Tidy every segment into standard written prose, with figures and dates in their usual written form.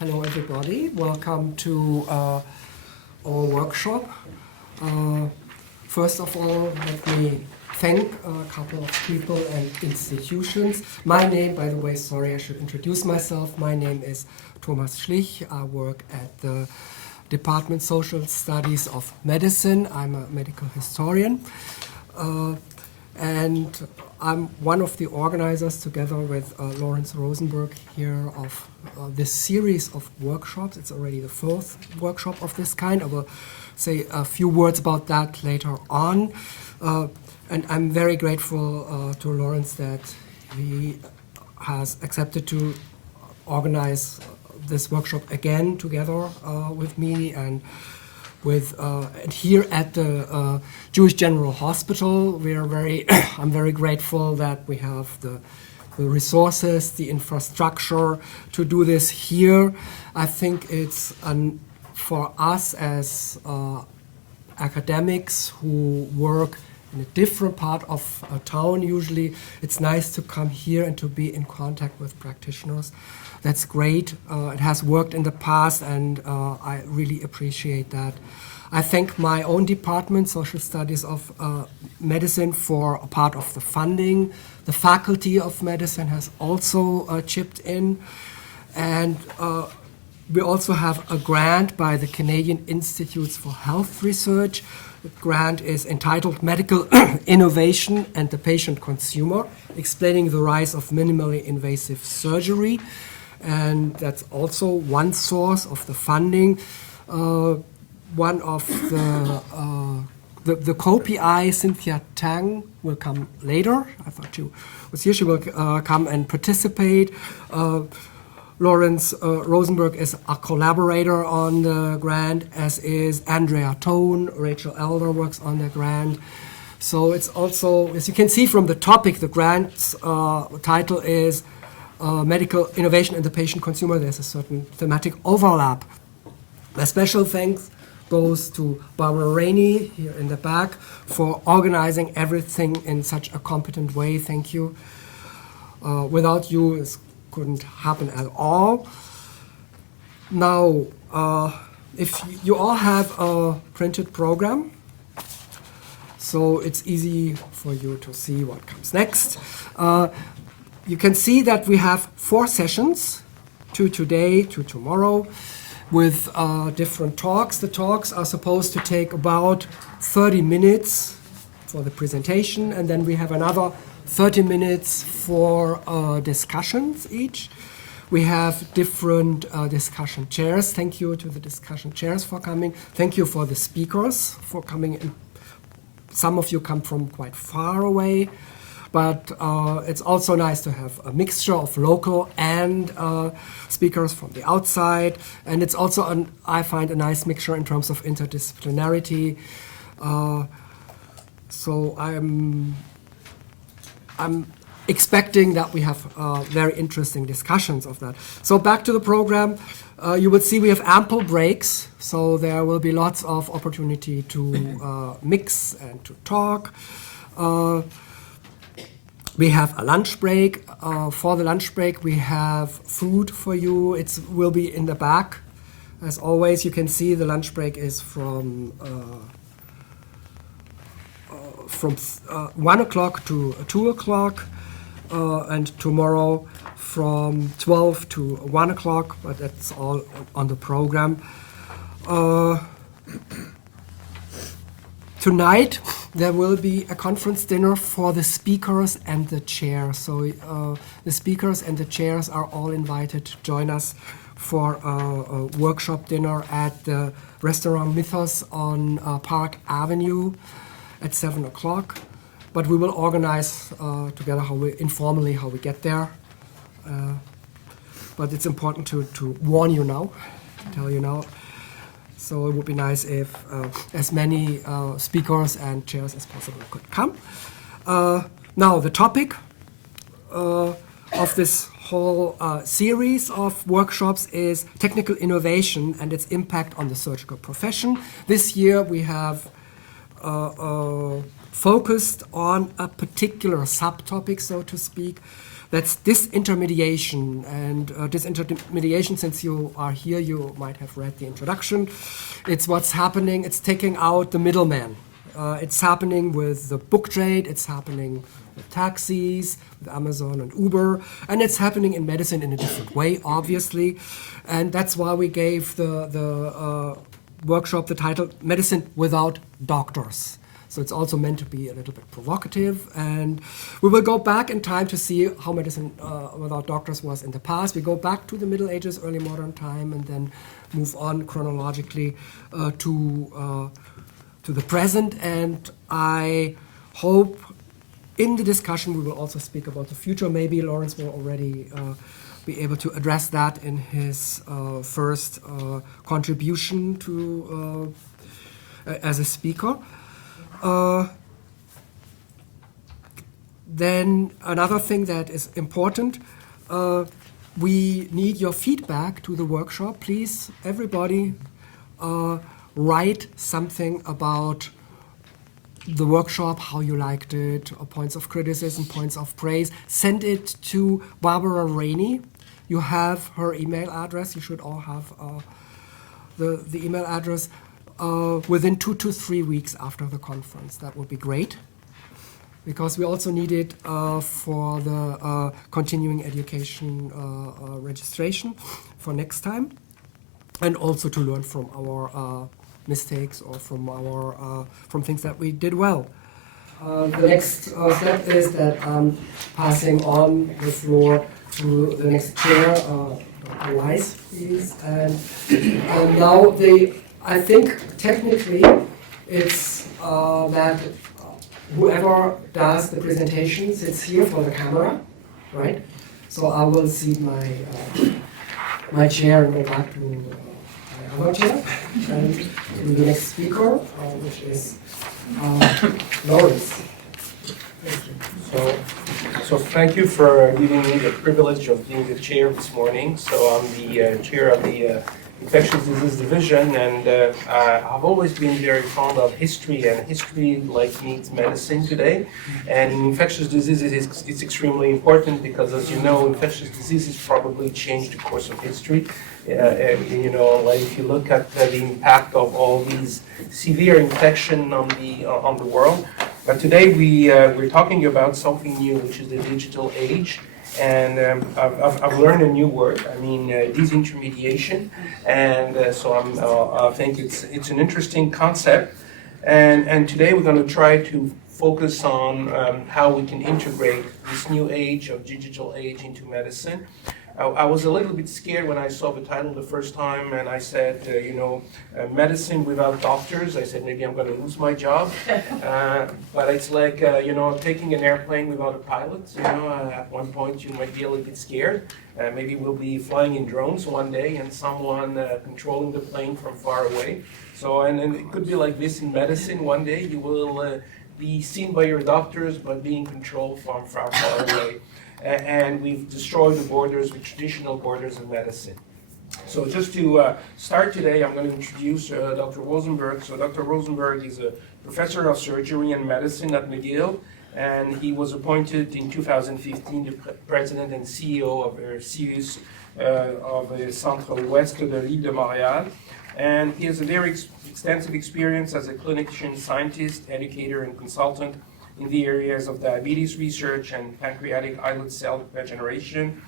Hello everybody, welcome to our workshop. First of all, let me thank a couple of people and institutions. My name, by the way, sorry, I should introduce myself. My name is Thomas Schlich. I work at the Department Social Studies of Medicine. I'm a medical historian. And I'm one of the organizers, together with Lawrence Rosenberg, here of this series of workshops. It's already the fourth workshop of this kind. I will say a few words about that later on. And I'm very grateful to Lawrence that he has accepted to organize this workshop again together with me and with and here at the Jewish General Hospital. We are I'm very grateful that we have the resources, the infrastructure to do this here. I think it's for us as academics who work in a different part of a town usually, it's nice to come here and to be in contact with practitioners. That's great. It has worked in the past, and I really appreciate that. I thank my own department, Social Studies of Medicine, for a part of the funding. The Faculty of Medicine has also chipped in. And we also have a grant by the Canadian Institutes for Health Research. The grant is entitled Medical Innovation and the Patient Consumer, explaining the rise of minimally invasive surgery. And that's also one source of the funding. One of the co-PI, Cynthia Tang, will come later. I thought she was here. She will come and participate. Lawrence Rosenberg is a collaborator on the grant, as is Andrea Tone. Rachel Elder works on the grant. So it's also, as you can see from the topic, the grant's title is Medical Innovation and the Patient Consumer. There's a certain thematic overlap. A special thanks goes to Barbara Rainey here in the back for organizing everything in such a competent way. Thank you. Without you, this couldn't happen at all. Now, if you all have a printed program, so it's easy for you to see what comes next. You can see that we have 4 sessions, 2 today, 2 tomorrow, with different talks. The talks are supposed to take about 30 minutes for the presentation, and then we have another 30 minutes for discussions each. We have different discussion chairs. Thank you to the discussion chairs for coming. Thank you for the speakers for coming in. Some of you come from quite far away. But it's also nice to have a mixture of local and speakers from the outside. And it's also, I find, a nice mixture in terms of interdisciplinarity. So I'm expecting that we have very interesting discussions of that. So back to the program. You will see we have ample breaks. So there will be lots of opportunity to mix and to talk. We have a lunch break. For the lunch break, we have food for you. It will be in the back. As always, you can see the lunch break is from 1 o'clock to 2 o'clock, and tomorrow from 12 to 1 o'clock, but that's all on the program. Tonight, there will be a conference dinner for the speakers and the chair. So the speakers and the chairs are all invited to join us for a workshop dinner at the restaurant Mythos on Park Avenue at 7 o'clock. But we will organize together informally how we get there. But it's important to warn you now, tell you now. So it would be nice if as many speakers and chairs as possible could come. Now, the topic of this whole series of workshops is technical innovation and its impact on the surgical profession. This year we have focused on a particular subtopic, so to speak, That's disintermediation. And disintermediation, since you are here, you might have read the introduction. It's what's happening. It's taking out the middleman. It's happening with the book trade. It's happening with taxis, with Amazon and Uber. And it's happening in medicine in a different way, obviously. And that's why we gave the workshop the title Medicine Without Doctors. So it's also meant to be a little bit provocative, and we will go back in time to see how medicine without doctors was in the past. We go back to the Middle Ages, early modern time, and then move on chronologically to the present. And I hope in the discussion we will also speak about the future. Maybe Lawrence will already be able to address that in his first contribution to as a speaker. Then another thing that is important, we need your feedback to the workshop. Please, everybody, write something about the workshop, how you liked it, or points of criticism, points of praise. Send it to Barbara Rainey. You have her email address. You should all have the email address. Within 2 to 3 weeks after the conference. That would be great, because we also need it for the continuing education registration for next time, and also to learn from our mistakes or from things that we did well. The next step is that I'm passing on the floor to the next chair, Dr. Weiss, please. And now I think technically it's that whoever does the presentation sits here for the camera, right? So I will cede my chair and go back to my other chair and to the next speaker, which is Lawrence. Thank you. So thank you for giving me the privilege of being the chair this morning. So I'm the chair of the Infectious Disease Division, and I've always been very fond of history, and history needs medicine today. And in infectious diseases, it's extremely important because, as you know, infectious diseases probably changed the course of history. If you look at the impact of all these severe infection on the world. But today we're talking about something new, which is the digital age. And I've learned a new word. I mean, disintermediation, and so I think it's an interesting concept. And today we're going to try to focus on how we can integrate this new age of digital age into medicine. I was a little bit scared when I saw the title the first time, and I said, medicine without doctors. I said, maybe I'm going to lose my job. But it's like, taking an airplane without a pilot. At one point you might be a little bit scared. Maybe we'll be flying in drones one day and someone controlling the plane from far away. So, and it could be like this in medicine. One day you will be seen by your doctors, but being controlled from far, far away. And we've destroyed the borders, the traditional borders of medicine. So just to start today, I'm going to introduce Dr. Rosenberg. So Dr. Rosenberg is a professor of surgery and medicine at McGill, and he was appointed in 2015 the president and CEO of CIUS of the Centre-Ouest de l'Île de Montréal. And he has a very extensive experience as a clinician, scientist, educator, and consultant in the areas of diabetes research and pancreatic islet cell regeneration.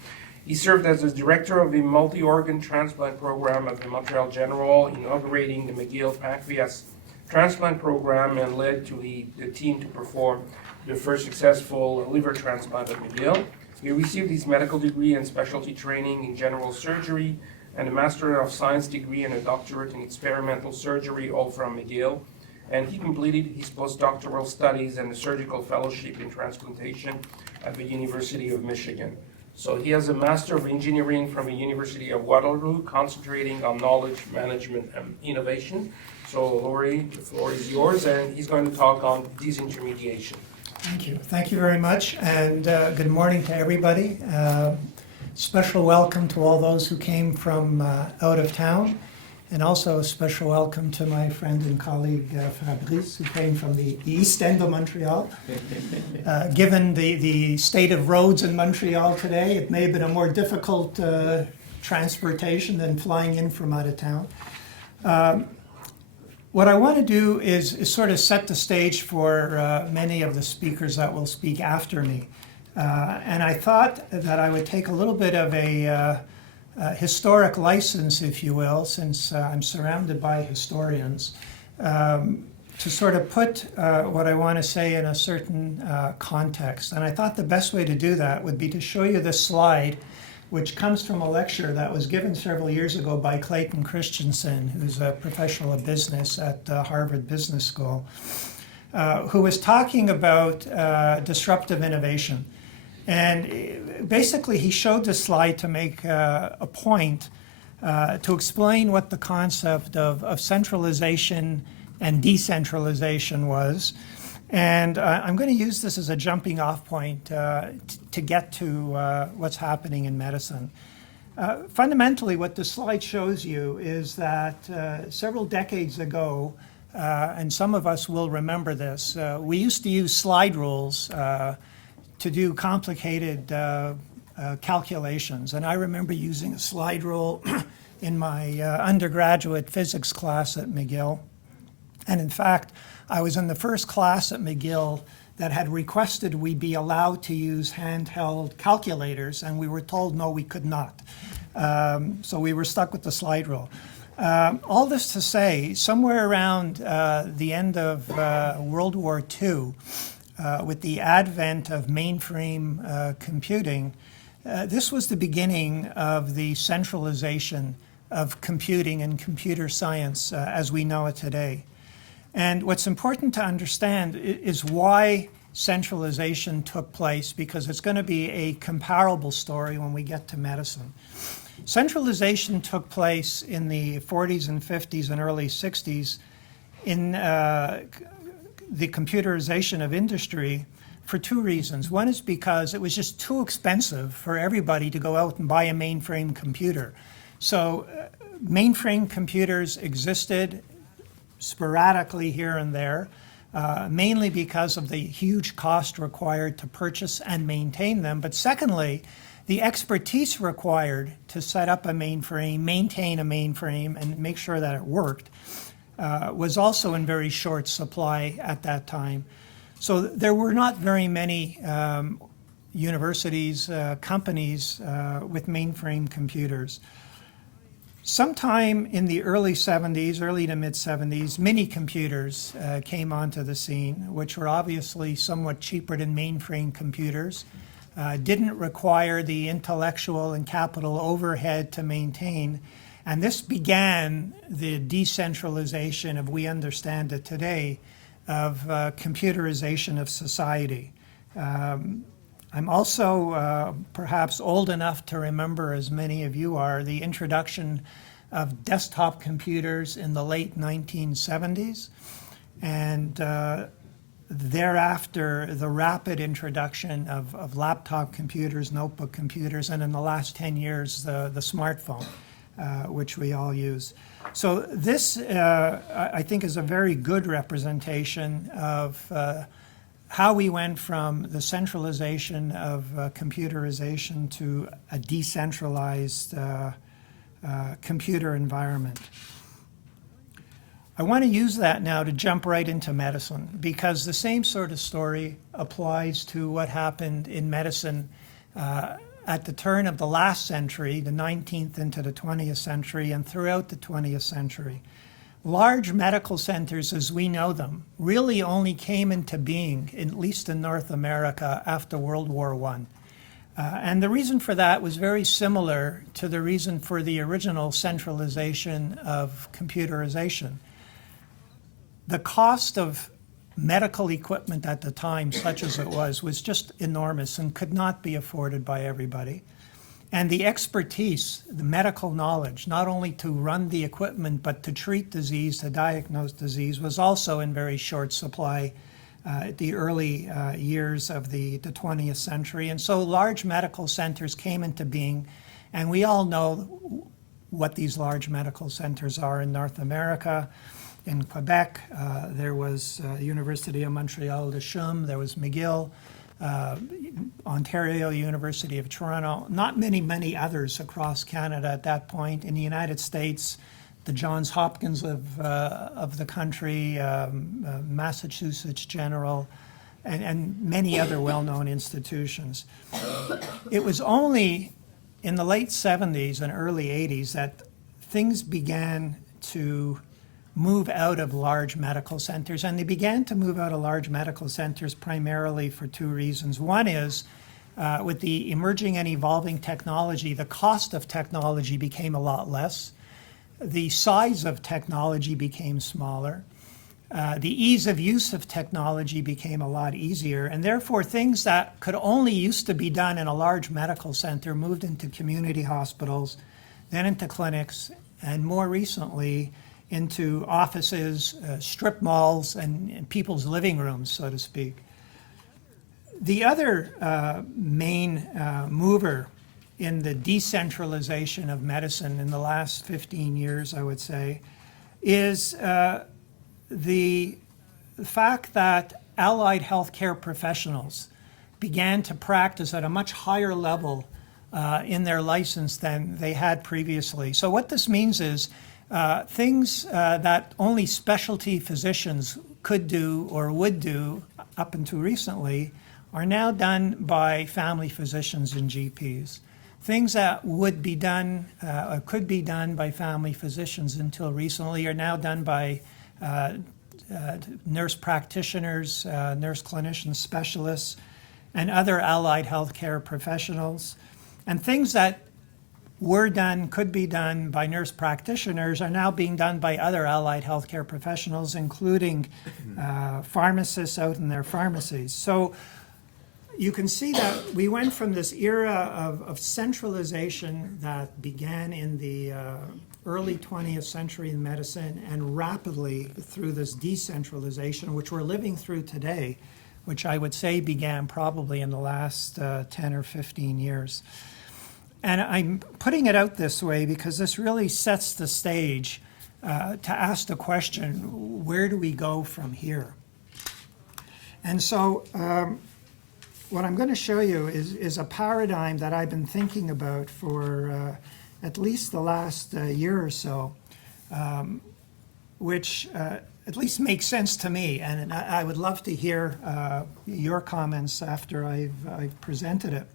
He served as the director of the multi-organ transplant program at the Montreal General, inaugurating the McGill pancreas transplant program, and led to the team to perform the first successful liver transplant at McGill. He received his medical degree and specialty training in general surgery, and a Master of Science degree and a doctorate in experimental surgery, all from McGill. And he completed his postdoctoral studies and a surgical fellowship in transplantation at the University of Michigan. So he has a Master of Engineering from the University of Waterloo, concentrating on knowledge management and innovation. So Laurie, the floor is yours, and he's going to talk on disintermediation. Thank you. Thank you very much, and good morning to everybody. Special welcome to all those who came from out of town. And also a special welcome to my friend and colleague Fabrice, who came from the east end of Montreal. Given the state of roads in Montreal today, it may have been a more difficult transportation than flying in from out of town. What I want to do is sort of set the stage for many of the speakers that will speak after me. And I thought that I would take a little bit of a historic license, if you will, since I'm surrounded by historians, to sort of put what I want to say in a certain context. And I thought the best way to do that would be to show you this slide, which comes from a lecture that was given several years ago by Clayton Christensen, who's a professional of business at Harvard Business School, who was talking about disruptive innovation. And basically, he showed this slide to make a point to explain what the concept of centralization and decentralization was. And I'm going to use this as a jumping off point to get to what's happening in medicine. Fundamentally, what this slide shows you is that several decades ago, and some of us will remember this, we used to use slide rules to do complicated calculations. And I remember using a slide rule in my undergraduate physics class at McGill. And in fact, I was in the first class at McGill that had requested we be allowed to use handheld calculators, and we were told no, we could not. So we were stuck with the slide rule. All this to say, somewhere around the end of World War II, with the advent of mainframe computing, this was the beginning of the centralization of computing and computer science as we know it today. And what's important to understand is why centralization took place, because it's going to be a comparable story when we get to medicine. Centralization took place in the 40s and 50s and early 60s in the computerization of industry for two reasons. One is because it was just too expensive for everybody to go out and buy a mainframe computer. So mainframe computers existed sporadically here and there, mainly because of the huge cost required to purchase and maintain them. But secondly, the expertise required to set up a mainframe, maintain a mainframe, and make sure that it worked was also in very short supply at that time. So there were not very many universities, companies with mainframe computers. Sometime in the early 70s, early to mid 70s, mini computers came onto the scene, which were obviously somewhat cheaper than mainframe computers, didn't require the intellectual and capital overhead to maintain. And this began the decentralization of, we understand it today, of computerization of society. I'm also perhaps old enough to remember, as many of you are, the introduction of desktop computers in the late 1970s, and thereafter the rapid introduction of laptop computers, notebook computers, and in the last 10 years the smartphone, which we all use. So this, I think, is a very good representation of how we went from the centralization of computerization to a decentralized computer environment. I want to use that now to jump right into medicine, because the same sort of story applies to what happened in medicine at the turn of the last century, the 19th into the 20th century, and throughout the 20th century. Large medical centers, as we know them, really only came into being, at least in North America, after World War I. And the reason for that was very similar to the reason for the original centralization of computerization. The cost of medical equipment at the time, such as it was just enormous and could not be afforded by everybody. And the expertise, the medical knowledge, not only to run the equipment, but to treat disease, to diagnose disease, was also in very short supply at the early years of the 20th century. And so large medical centers came into being, and we all know what these large medical centers are in North America. In Quebec, there was University of Montreal de CHUM, there was McGill, Ontario, University of Toronto, not many others across Canada at that point. In the United States, the Johns Hopkins of the country, Massachusetts General, and many other well-known institutions. It was only in the late 70s and early 80s that things began to move out of large medical centers, and they began to move out of large medical centers primarily for two reasons. One is, with the emerging and evolving technology, the cost of technology became a lot less. The size of technology became smaller. The ease of use of technology became a lot easier, and therefore things that could only used to be done in a large medical center moved into community hospitals, then into clinics, and more recently into offices, strip malls, and people's living rooms, so to speak. The other main mover in the decentralization of medicine in the last 15 years, I would say, is the fact that allied healthcare professionals began to practice at a much higher level in their license than they had previously. So what this means is things that only specialty physicians could do or would do up until recently are now done by family physicians and GPs. Things that would be done or could be done by family physicians until recently are now done by nurse practitioners, nurse clinicians, specialists, and other allied healthcare professionals. And things that were done, could be done by nurse practitioners are now being done by other allied healthcare professionals, including pharmacists out in their pharmacies. So you can see that we went from this era of centralization that began in the early 20th century in medicine and rapidly through this decentralization, which we're living through today, which I would say began probably in the last 10 or 15 years. And I'm putting it out this way because this really sets the stage to ask the question, where do we go from here? And so what I'm going to show you is a paradigm that I've been thinking about for at least the last year or so, which at least makes sense to me. And I would love to hear your comments after I've presented it.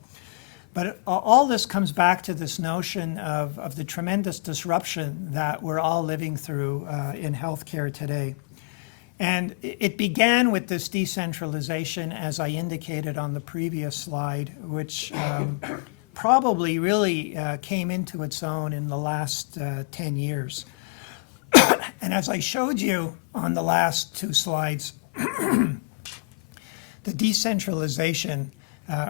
But all this comes back to this notion of the tremendous disruption that we're all living through in healthcare today. And it began with this decentralization, as I indicated on the previous slide, which probably really came into its own in the last 10 years. And as I showed you on the last two slides, the decentralization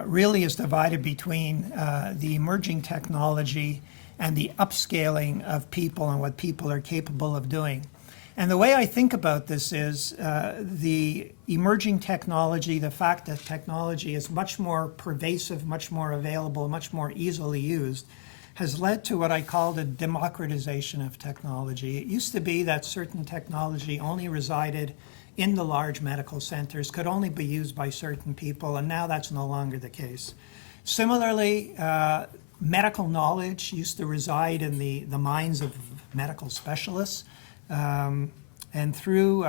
really is divided between the emerging technology and the upscaling of people and what people are capable of doing. And the way I think about this is the emerging technology, the fact that technology is much more pervasive, much more available, much more easily used, has led to what I call the democratization of technology. It used to be that certain technology only resided in the large medical centers, could only be used by certain people, and now that's no longer the case. Similarly, medical knowledge used to reside in the minds of medical specialists, and through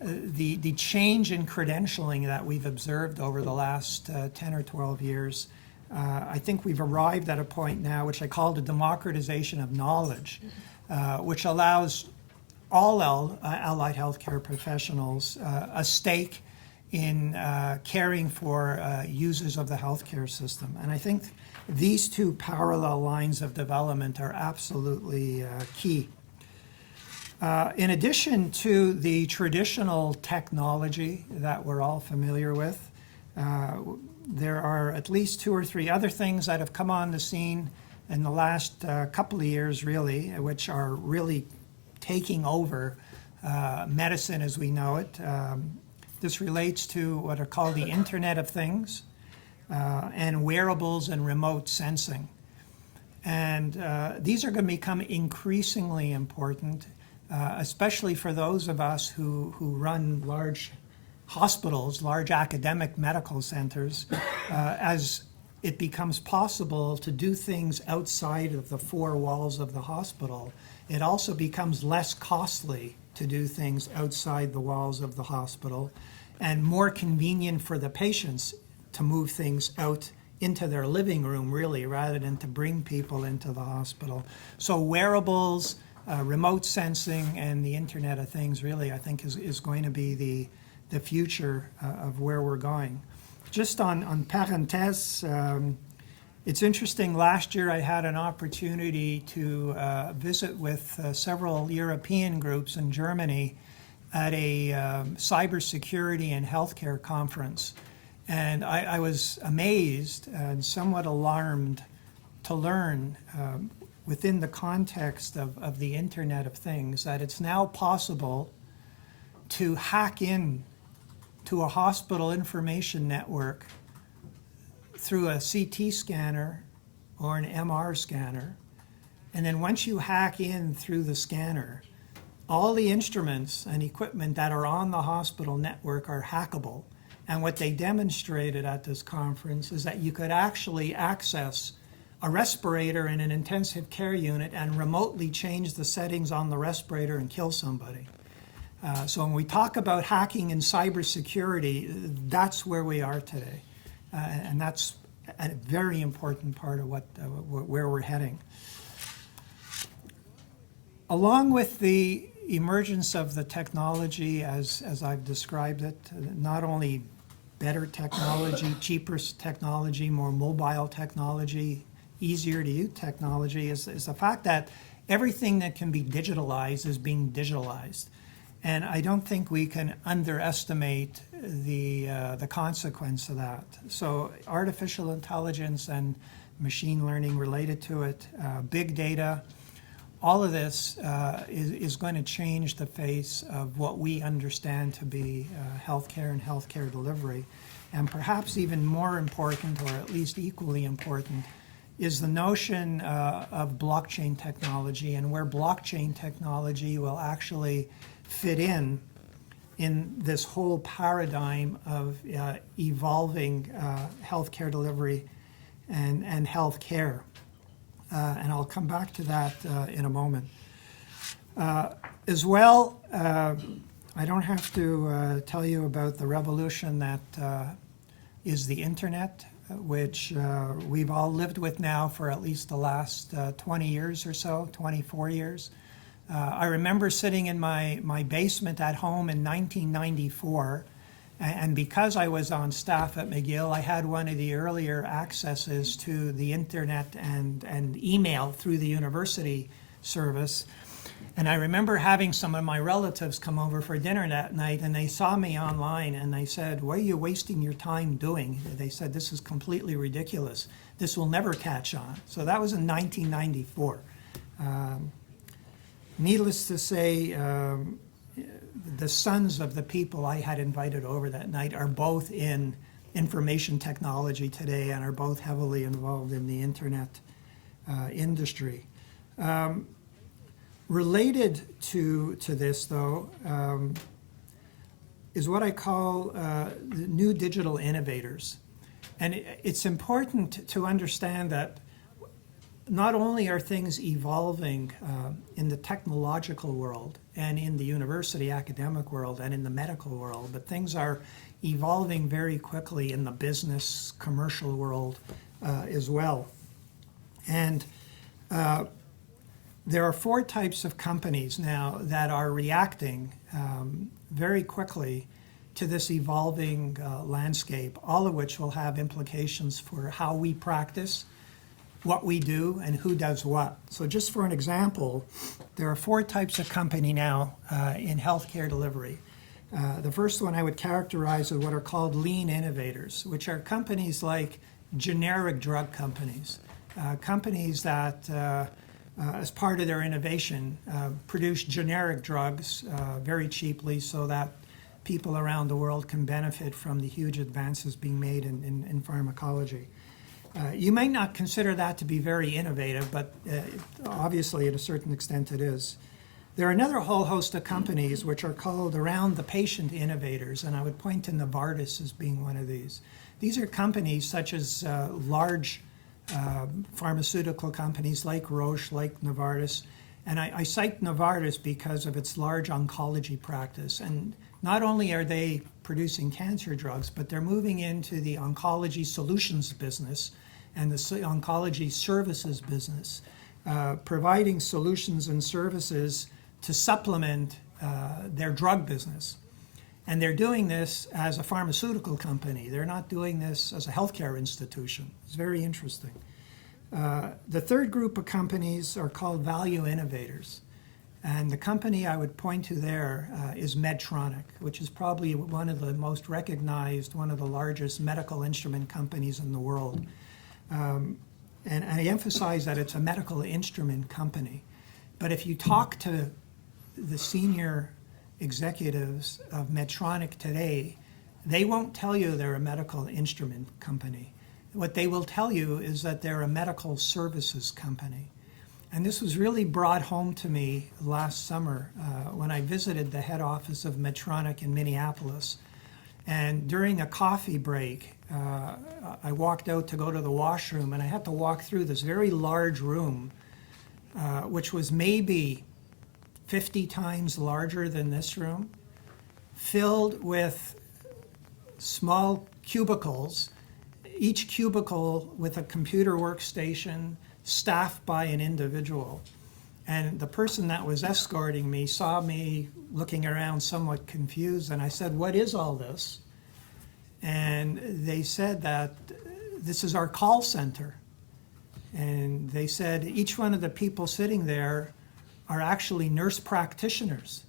the change in credentialing that we've observed over the last 10 or 12 years, I think we've arrived at a point now which I call the democratization of knowledge, which allows all allied healthcare professionals a stake in caring for users of the healthcare system. And I think these two parallel lines of development are absolutely key. In addition to the traditional technology that we're all familiar with, there are at least two or three other things that have come on the scene in the last couple of years, really, which are really taking over medicine as we know it. This relates to what are called the Internet of Things and wearables and remote sensing. And these are going to become increasingly important, especially for those of us who run large hospitals, large academic medical centers, as it becomes possible to do things outside of the four walls of the hospital. It also becomes less costly to do things outside the walls of the hospital and more convenient for the patients to move things out into their living room, really, rather than to bring people into the hospital. So wearables, remote sensing, and the Internet of Things really, I think, is going to be the future of where we're going. Just on parenthèse, it's interesting, last year I had an opportunity to visit with several European groups in Germany at a cybersecurity and healthcare conference. And I was amazed and somewhat alarmed to learn within the context of the Internet of Things that it's now possible to hack in to a hospital information network through a CT scanner or an MR scanner. And then once you hack in through the scanner, all the instruments and equipment that are on the hospital network are hackable. And what they demonstrated at this conference is that you could actually access a respirator in an intensive care unit and remotely change the settings on the respirator and kill somebody. So when we talk about hacking and cybersecurity, that's where we are today. And that's a very important part of where we're heading. Along with the emergence of the technology, as I've described it, not only better technology, cheaper technology, more mobile technology, easier to use technology, is the fact that everything that can be digitalized is being digitalized. And I don't think we can underestimate the consequence of that. So artificial intelligence and machine learning related to it, big data, all of this is going to change the face of what we understand to be healthcare and healthcare delivery. And perhaps even more important, or at least equally important, is the notion of blockchain technology and where blockchain technology will actually fit in this whole paradigm of evolving healthcare delivery and healthcare. And I'll come back to that in a moment. As well, I don't have to tell you about the revolution that is the internet, which we've all lived with now for at least the last 20 years or so, 24 years. I remember sitting in my basement at home in 1994, and because I was on staff at McGill, I had one of the earlier accesses to the internet and email through the university service. And I remember having some of my relatives come over for dinner that night, and they saw me online, and they said, "What are you wasting your time doing?" They said, "This is completely ridiculous. This will never catch on." So that was in 1994. Needless to say, the sons of the people I had invited over that night are both in information technology today and are both heavily involved in the internet industry. Related to this, though, is what I call the new digital innovators. And it's important to understand that not only are things evolving in the technological world and in the university academic world and in the medical world, but things are evolving very quickly in the business commercial world as well. And there are 4 types of companies now that are reacting very quickly to this evolving landscape, all of which will have implications for how we practice, what we do, and who does what. So just for an example, there are 4 types of company now in healthcare delivery. The first one I would characterize as what are called lean innovators, which are companies like generic drug companies, companies that as part of their innovation produce generic drugs very cheaply so that people around the world can benefit from the huge advances being made in pharmacology. You may not consider that to be very innovative, but obviously, at a certain extent, it is. There are another whole host of companies which are called around the patient innovators, and I would point to Novartis as being one of these. These are companies such as large pharmaceutical companies like Roche, like Novartis. And I cite Novartis because of its large oncology practice. And not only are they producing cancer drugs, but they're moving into the oncology solutions business and the oncology services business, providing solutions and services to supplement their drug business. And they're doing this as a pharmaceutical company. They're not doing this as a healthcare institution. It's very interesting. The third group of companies are called value innovators. And the company I would point to there is Medtronic, which is probably one of the most recognized, one of the largest medical instrument companies in the world. And I emphasize that it's a medical instrument company. But if you talk to the senior executives of Medtronic today, they won't tell you they're a medical instrument company. What they will tell you is that they're a medical services company. And this was really brought home to me last summer when I visited the head office of Medtronic in Minneapolis. And during a coffee break, I walked out to go to the washroom, and I had to walk through this very large room, which was maybe 50 times larger than this room, filled with small cubicles, each cubicle with a computer workstation staffed by an individual. And the person that was escorting me saw me looking around somewhat confused, and I said, "What is all this?" And they said that this is our call center. And they said each one of the people sitting there are actually nurse practitioners.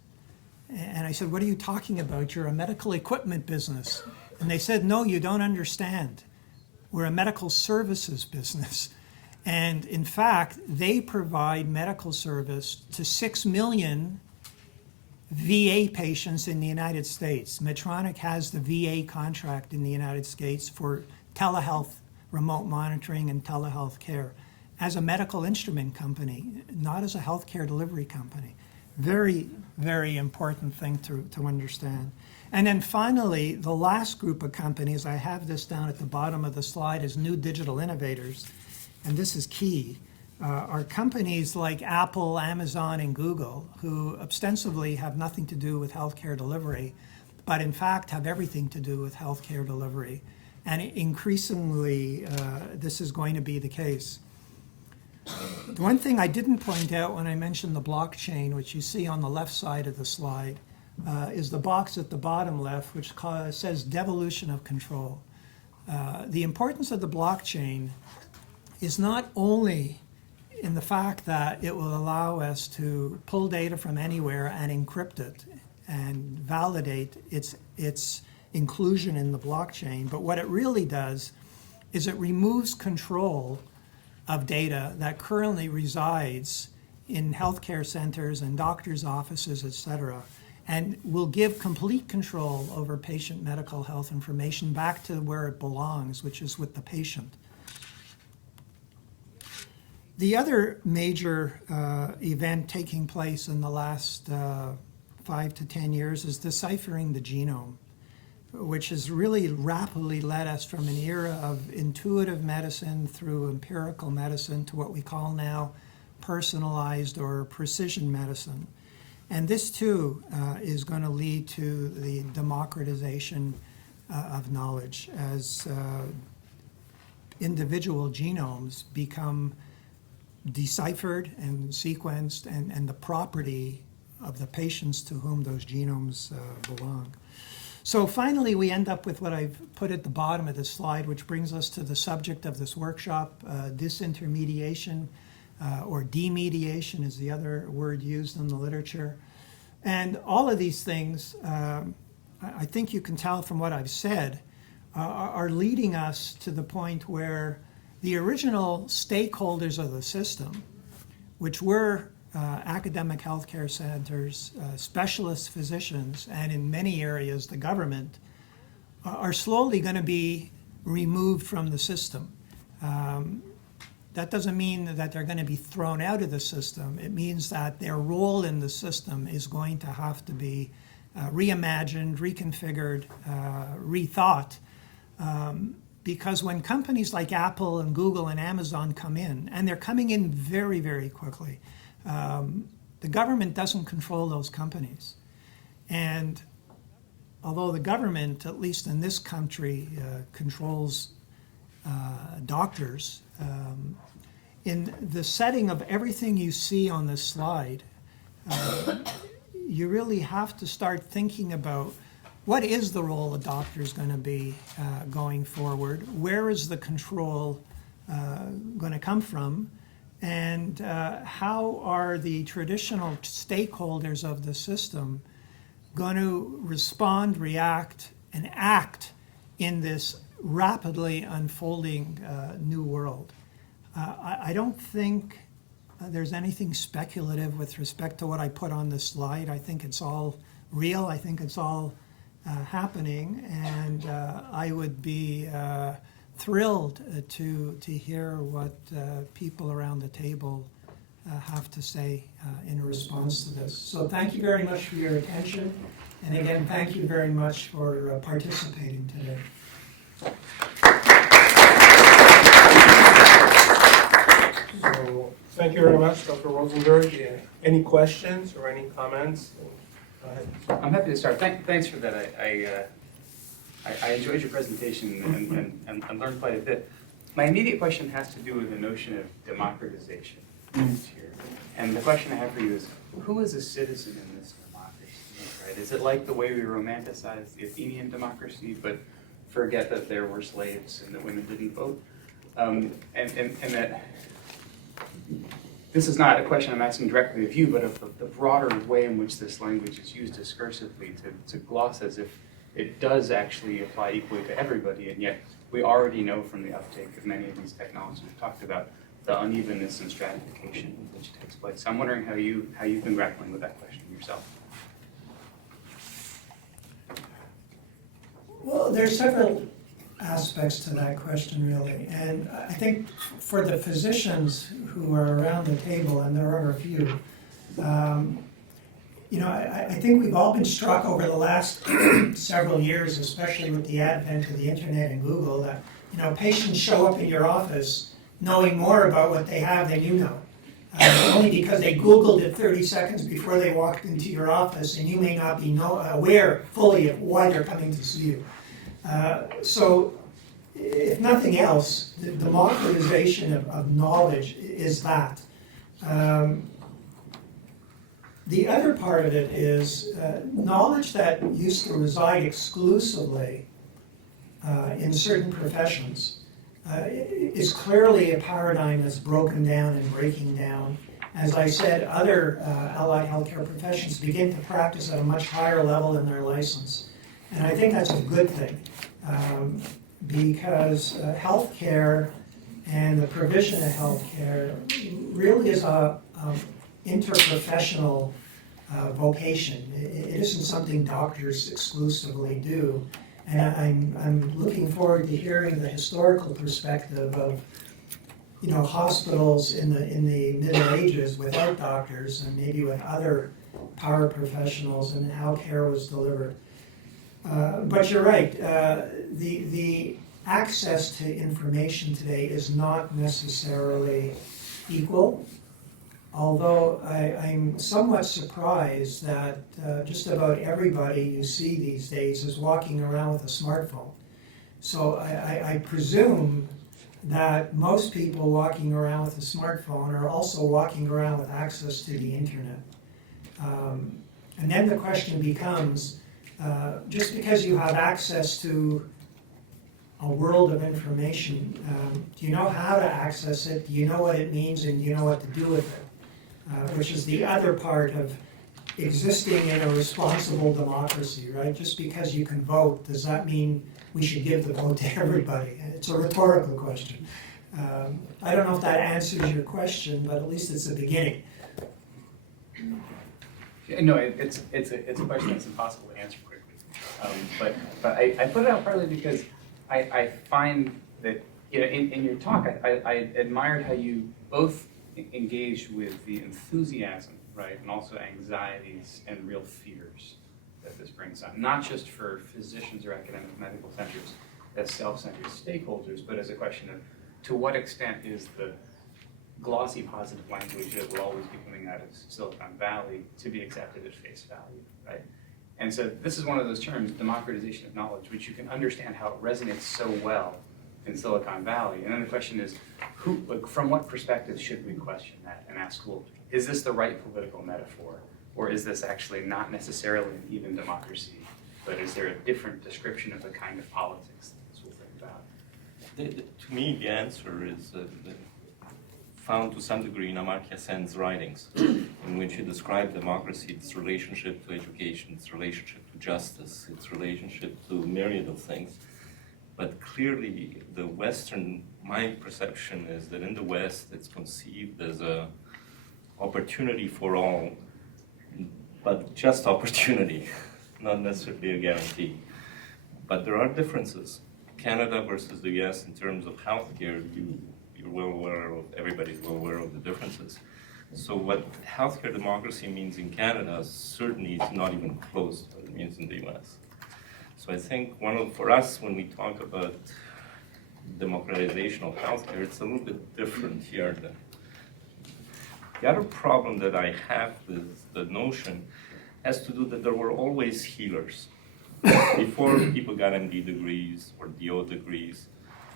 And I said, "What are you talking about? You're a medical equipment business." And they said, "No, you don't understand. We're a medical services business." And in fact, they provide medical service to 6 million VA patients in the United States. Medtronic has the VA contract in the United States for telehealth, remote monitoring, and telehealth care as a medical instrument company, not as a healthcare delivery company. Very, very important thing to understand. And then finally, the last group of companies, I have this down at the bottom of the slide, is new digital innovators. And this is key, are companies like Apple, Amazon, and Google, who ostensibly have nothing to do with healthcare delivery, but in fact have everything to do with healthcare delivery. And increasingly, this is going to be the case. The one thing I didn't point out when I mentioned the blockchain, which you see on the left side of the slide, is the box at the bottom left, which says devolution of control. The importance of the blockchain is not only in the fact that it will allow us to pull data from anywhere and encrypt it and validate its inclusion in the blockchain, but what it really does is it removes control of data that currently resides in healthcare centers and doctors' offices, et cetera, and will give complete control over patient medical health information back to where it belongs, which is with the patient. The other major event taking place in the last 5 to 10 years is deciphering the genome, which has really rapidly led us from an era of intuitive medicine through empirical medicine to what we call now personalized or precision medicine. And this too is going to lead to the democratization of knowledge as individual genomes become deciphered and sequenced and the property of the patients to whom those genomes belong. So finally, we end up with what I've put at the bottom of this slide, which brings us to the subject of this workshop, disintermediation, or demediation is the other word used in the literature. And all of these things, I think you can tell from what I've said, are leading us to the point where the original stakeholders of the system, which were academic healthcare centers, specialist physicians, and in many areas the government, are slowly going to be removed from the system. That doesn't mean that they're going to be thrown out of the system. It means that their role in the system is going to have to be reimagined, reconfigured, rethought. Because when companies like Apple and Google and Amazon come in, and they're coming in very, very quickly, the government doesn't control those companies. And although the government, at least in this country, controls doctors, in the setting of everything you see on this slide, you really have to start thinking about what is the role of doctors going to be going forward, where is the control going to come from, and how are the traditional stakeholders of the system going to respond, react, and act in this rapidly unfolding new world. I don't think there's anything speculative with respect to what I put on this slide. I think it's all real. I think it's all happening, and I would be thrilled to hear what people around the table have to say in response to this. So thank you very much for your attention, and again, thank you very much for participating today. So, thank you very much, Dr. Rosenberg. Any questions or any comments? Go ahead. I'm happy to start. Thanks for that. I enjoyed your presentation and learned quite a bit. My immediate question has to do with the notion of democratization here. And the question I have for you is, who is a citizen in this democracy? Right? Is it like the way we romanticize the Athenian democracy, but forget that there were slaves and that women didn't vote? And that this is not a question I'm asking directly of you, but of the broader way in which this language is used discursively to gloss as if it does actually apply equally to everybody, and yet we already know from the uptake of many of these technologies we've talked about the unevenness and stratification which takes place. So I'm wondering how you've been grappling with that question yourself. Well, there's several aspects to that question, really. And I think for the physicians who are around the table, and there are a few, I think we've all been struck over the last several years, especially with the advent of the internet and Google, that patients show up in your office knowing more about what they have than you know. Only because they Googled it 30 seconds before they walked into your office, and you may not be aware fully of why they're coming to see you. So, if nothing else, the democratization of knowledge is that. The other part of it is knowledge that used to reside exclusively in certain professions is clearly a paradigm that's broken down and breaking down. As I said, other allied healthcare professions begin to practice at a much higher level in their license. And I think that's a good thing, because healthcare and the provision of healthcare really is a interprofessional vocation. It isn't something doctors exclusively do. And I'm looking forward to hearing the historical perspective of hospitals in the Middle Ages without doctors and maybe with other paraprofessionals and how care was delivered. But you're right, the access to information today is not necessarily equal, although I'm somewhat surprised that just about everybody you see these days is walking around with a smartphone. So I presume that most people walking around with a smartphone are also walking around with access to the internet. And then the question becomes, just because you have access to a world of information, do you know how to access it? Do you know what it means, and do you know what to do with it? Which is the other part of existing in a responsible democracy, right? Just because you can vote, does that mean we should give the vote to everybody? It's a rhetorical question. I don't know if that answers your question, but at least it's a beginning. No, it's a question that's impossible to answer quickly. But I put it out partly because I find that You know, in your talk, I admired how you both engaged with the enthusiasm, right, and also anxieties and real fears that this brings on, not just for physicians or academic medical centers as self-centered stakeholders, but as a question of to what extent is the glossy positive language that will always be coming out of Silicon Valley to be accepted at face value, right? And so this is one of those terms, democratization of knowledge, which you can understand how it resonates so well in Silicon Valley. And then the question is, who, like, from what perspective should we question that and ask, well, is this the right political metaphor? Or is this actually not necessarily an even democracy, but is there a different description of the kind of politics that this will bring about? To me, the answer is found to some degree in Amartya Sen's writings, in which he described democracy, its relationship to education, its relationship to justice, its relationship to a myriad of things. But clearly, my perception is that in the West, it's conceived as a opportunity for all, but just opportunity, not necessarily a guarantee. But there are differences. Canada versus the US in terms of healthcare, you're well aware of, everybody's well aware of the differences. So what healthcare democracy means in Canada certainly is not even close to what it means in the US. So I think for us, when we talk about democratization of healthcare, it's a little bit different here. The other problem that I have with the notion has to do that there were always healers. Before people got MD degrees or DO degrees,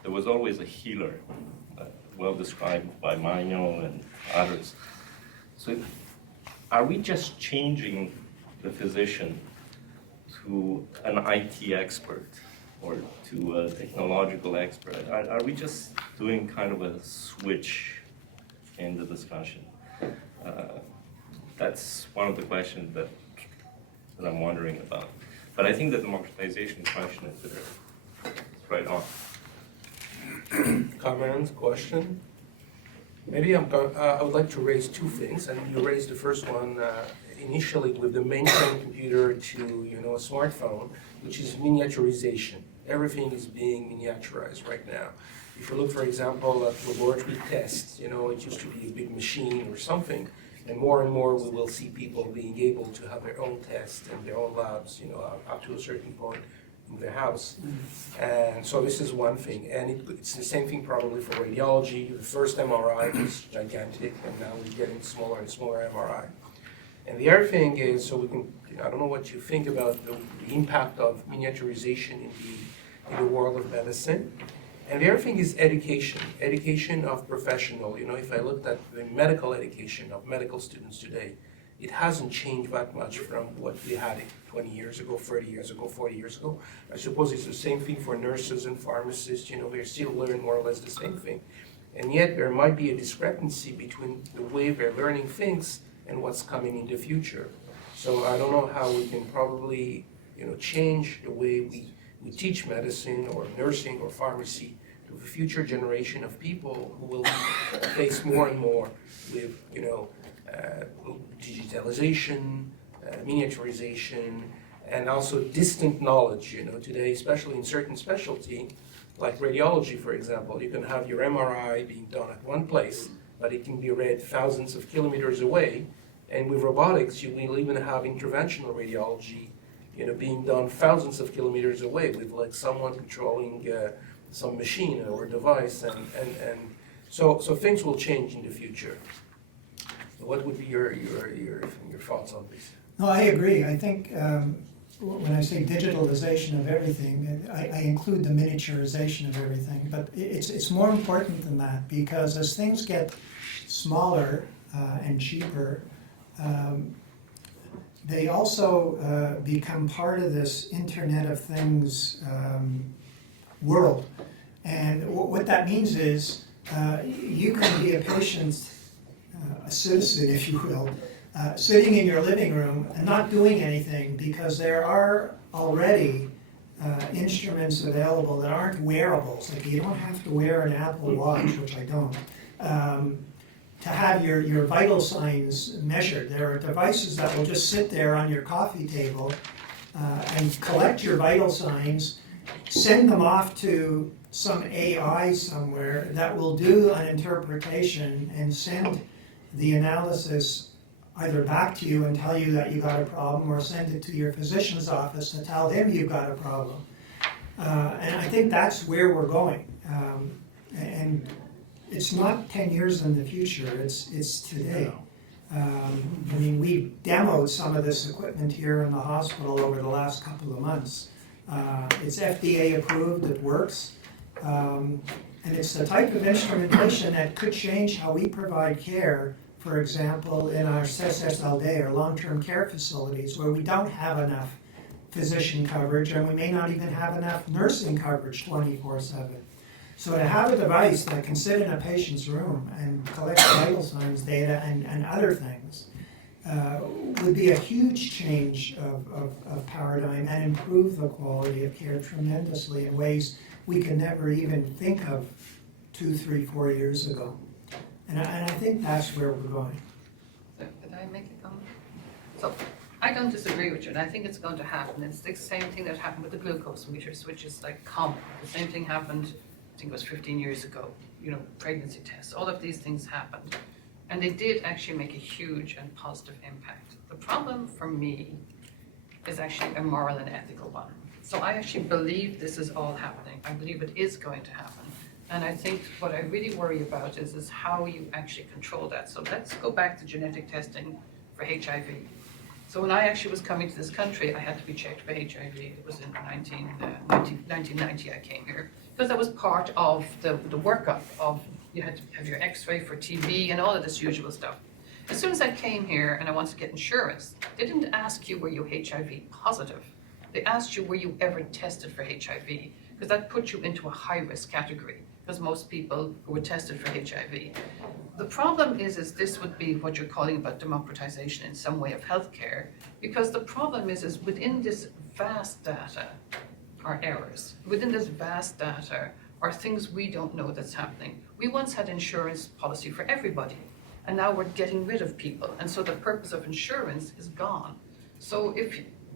there was always a healer, well described by Magno and others. So are we just changing the physician to an IT expert or to a technological expert? Are we just doing kind of a switch in the discussion? That's one of the questions that I'm wondering about. But I think the democratization question is right on. Comments, question? Maybe I would like to raise two things, and you raised the first one initially with the mainframe computer to a smartphone, which is miniaturization. Everything is being miniaturized right now. If you look, for example, at laboratory tests, it used to be a big machine or something, and more we will see people being able to have their own tests and their own labs, up to a certain point in their house. And so this is one thing, and it's the same thing probably for radiology. The first MRI was gigantic, and now we're getting smaller and smaller MRI. And the other thing is, so we can, I don't know what you think about the impact of miniaturization in the world of medicine. And the other thing is education of professional. If I looked at the medical education of medical students today, it hasn't changed that much from what we had 20 years ago, 30 years ago, 40 years ago. I suppose it's the same thing for nurses and pharmacists. They're still learning more or less the same thing. And yet there might be a discrepancy between the way they're learning things and what's coming in the future. So I don't know how we can probably, change the way we teach medicine or nursing or pharmacy to the future generation of people who will be faced more and more with, digitalization, miniaturization, and also distant knowledge. Today, especially in certain specialty, like radiology, for example, you can have your MRI being done at one place, but it can be read thousands of kilometers away. And with robotics, you will even have interventional radiology, being done thousands of kilometers away with like someone controlling some machine or device, and so things will change in the future. What would be your thoughts on this? No, I agree. I think when I say digitalization of everything, I include the miniaturization of everything. But it's more important than that, because as things get smaller and cheaper, they also become part of this Internet of Things world. And what that means is you can be a patient, a citizen, if you will, sitting in your living room and not doing anything, because there are already instruments available that aren't wearables. Like, you don't have to wear an Apple Watch, which I don't, to have your vital signs measured. There are devices that will just sit there on your coffee table and collect your vital signs send them off to some AI somewhere that will do an interpretation and send the analysis either back to you and tell you that you got a problem, or send it to your physician's office to tell him you've got a problem. And I think that's where we're going. And it's not 10 years in the future, it's today. I mean, we demoed some of this equipment here in the hospital over the last couple of months. It's FDA approved, it works. And it's the type of instrumentation that could change how we provide care, for example, in our CSSLD, or long-term care facilities, where we don't have enough physician coverage, and we may not even have enough nursing coverage 24/7. So to have a device that can sit in a patient's room and collect vital signs data and other things would be a huge change of paradigm and improve the quality of care tremendously in ways we could never even think of 2, 3, 4 years ago. And I think that's where we're going. So, could I make a comment? So, I don't disagree with you, and I think it's going to happen. It's the same thing that happened with the glucose meters, which is like common. The same thing happened, I think it was 15 years ago, pregnancy tests. All of these things happened. And they did actually make a huge and positive impact. The problem for me is actually a moral and ethical one. So I actually believe this is all happening. I believe it is going to happen. And I think what I really worry about is how you actually control that. So let's go back to genetic testing for HIV. So when I actually was coming to this country, I had to be checked for HIV. It was in 1990 I came here, because that was part of the workup of, you had to have your x-ray for TB and all of this usual stuff. As soon as I came here and I wanted to get insurance, they didn't ask you were you HIV positive. They asked you were you ever tested for HIV, because that put you into a high-risk category, because most people who were tested for HIV. The problem is this would be what you're calling about democratization in some way of healthcare, because the problem is within this vast data are errors. Within this vast data are things we don't know that's happening. We once had insurance policy for everybody, and now we're getting rid of people, and so the purpose of insurance is gone. So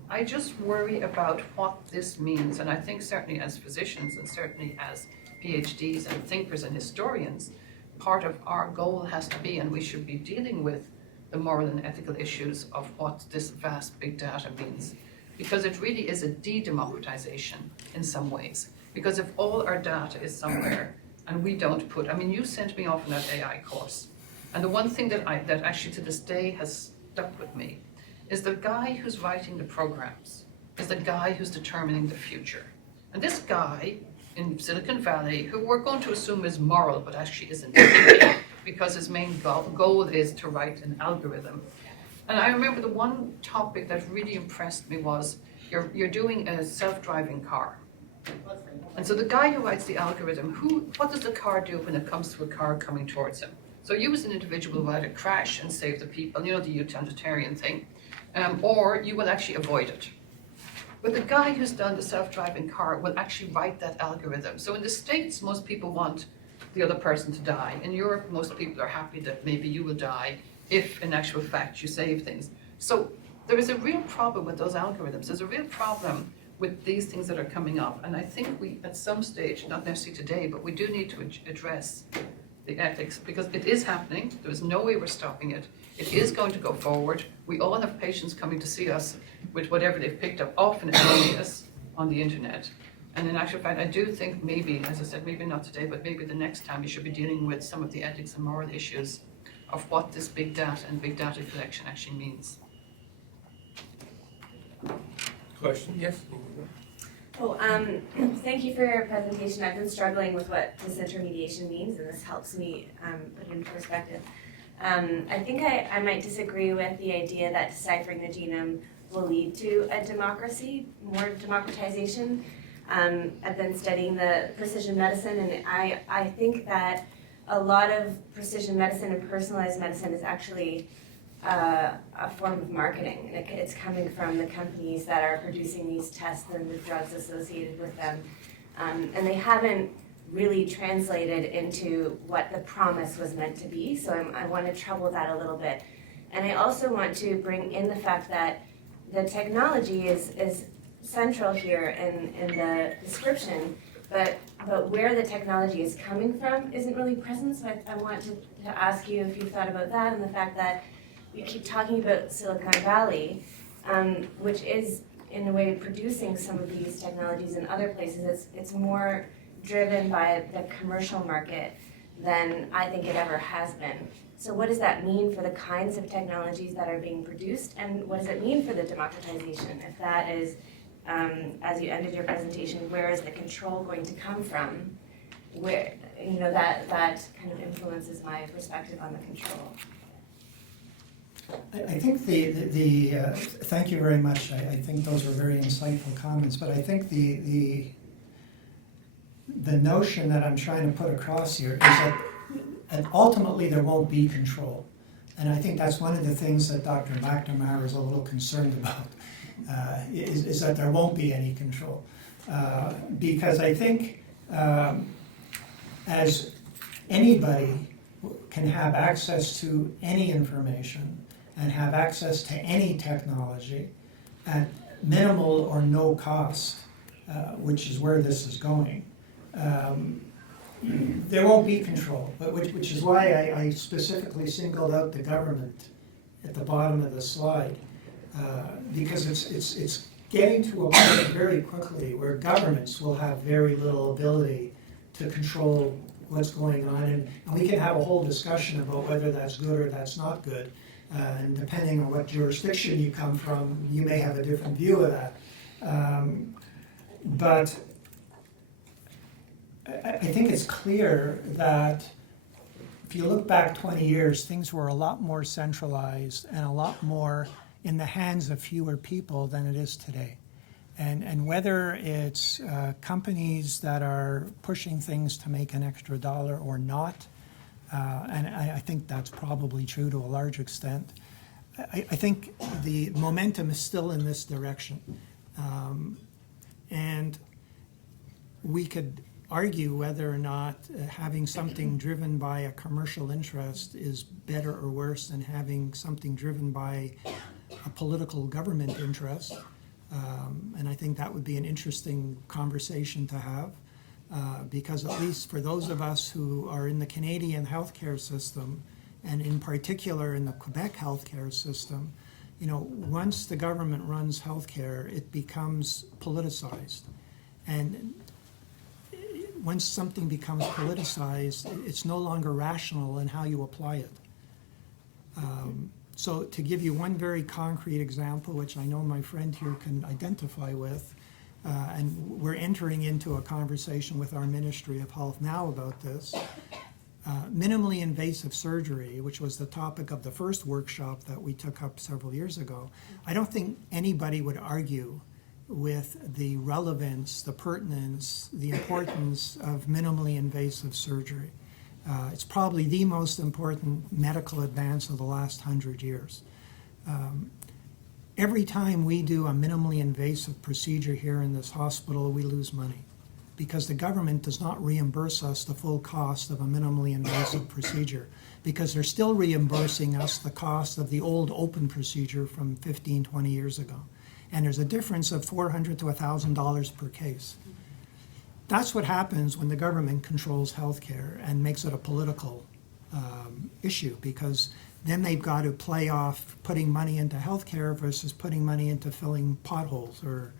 I just worry about what this means, and I think certainly as physicians and certainly as PhDs and thinkers and historians, part of our goal has to be, and we should be dealing with the moral and ethical issues of what this vast big data means. Because it really is a de-democratization in some ways. Because if all our data is somewhere and we don't put, you sent me off on that AI course. And the one thing that actually to this day has stuck with me is the guy who's writing the programs is the guy who's determining the future. And this guy in Silicon Valley, who we're going to assume is moral, but actually isn't, because his main goal is to write an algorithm. And I remember the one topic that really impressed me was you're doing a self-driving car. And so the guy who writes the algorithm, what does the car do when it comes to a car coming towards him? So you as an individual will either crash and save the people, the utilitarian thing, or you will actually avoid it. But the guy who's done the self-driving car will actually write that algorithm. So in the States, most people want the other person to die. In Europe, most people are happy that maybe you will die if, in actual fact, you save things. So there is a real problem with those algorithms. There's a real problem with these things that are coming up. And I think we, at some stage, not necessarily today, but we do need to address the ethics, because it is happening. There is no way we're stopping it. It is going to go forward. We all have patients coming to see us with whatever they've picked up, often erroneous, on the internet. And in actual fact, I do think maybe, as I said, maybe not today, but maybe the next time we should be dealing with some of the ethics and moral issues of what this big data and big data collection actually means. Question? Yes? Thank you for your presentation. I've been struggling with what disintermediation means, and this helps me put it into perspective. I think I might disagree with the idea that deciphering the genome will lead to a democracy, more democratization. I've been studying the precision medicine, and I think that a lot of precision medicine and personalized medicine is actually a form of marketing. It's coming from the companies that are producing these tests and the drugs associated with them. And they haven't really translated into what the promise was meant to be. So I want to trouble that a little bit. And I also want to bring in the fact that the technology is central here in the description, but where the technology is coming from isn't really present. So I want to ask you if you've thought about that and the fact that we keep talking about Silicon Valley, which is in a way producing some of these technologies in other places. It's more driven by the commercial market than I think it ever has been. So what does that mean for the kinds of technologies that are being produced, and what does it mean for the democratization? If that is, as you ended your presentation, where is the control going to come from? Where, that kind of influences my perspective on the control. I think thank you very much. I think those were very insightful comments, but I think the notion that I'm trying to put across here is that ultimately there won't be control. And I think that's one of the things that Dr. McNamara is a little concerned about, is that there won't be any control. Because I think as anybody can have access to any information and have access to any technology at minimal or no cost, which is where this is going, there won't be control, but which is why I specifically singled out the government at the bottom of the slide, because it's getting to a point very quickly where governments will have very little ability to control what's going on, and we can have a whole discussion about whether that's good or that's not good, and depending on what jurisdiction you come from, you may have a different view of that. But I think it's clear that if you look back 20 years, things were a lot more centralized and a lot more in the hands of fewer people than it is today. And whether it's companies that are pushing things to make an extra dollar or not, and I think that's probably true to a large extent, I think the momentum is still in this direction. And we could argue whether or not having something driven by a commercial interest is better or worse than having something driven by a political government interest. And I think that would be an interesting conversation to have, because at least for those of us who are in the Canadian healthcare system, and in particular in the Quebec healthcare system, once the government runs healthcare, it becomes politicized. And once something becomes politicized, it's no longer rational in how you apply it. So to give you one very concrete example, which I know my friend here can identify with, and we're entering into a conversation with our Ministry of Health now about this, minimally invasive surgery, which was the topic of the first workshop that we took up several years ago, I don't think anybody would argue with the relevance, the pertinence, the importance of minimally invasive surgery. It's probably the most important medical advance of the last 100 years. Every time we do a minimally invasive procedure here in this hospital, we lose money because the government does not reimburse us the full cost of a minimally invasive procedure, because they're still reimbursing us the cost of the old open procedure from 15, 20 years ago. And there's a difference of $400 to $1,000 per case. That's what happens when the government controls healthcare and makes it a political issue, because then they've got to play off putting money into healthcare versus putting money into filling potholes or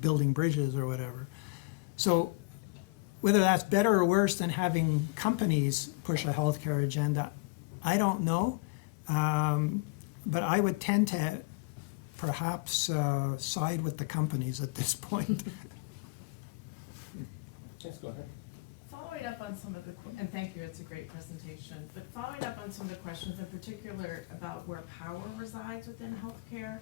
building bridges or whatever. So whether that's better or worse than having companies push a healthcare agenda, I don't know. But I would tend to perhaps side with the companies at this point. Yes, go ahead. Following up on some of the, and thank you, it's a great presentation, but following up on some of the questions in particular about where power resides within healthcare,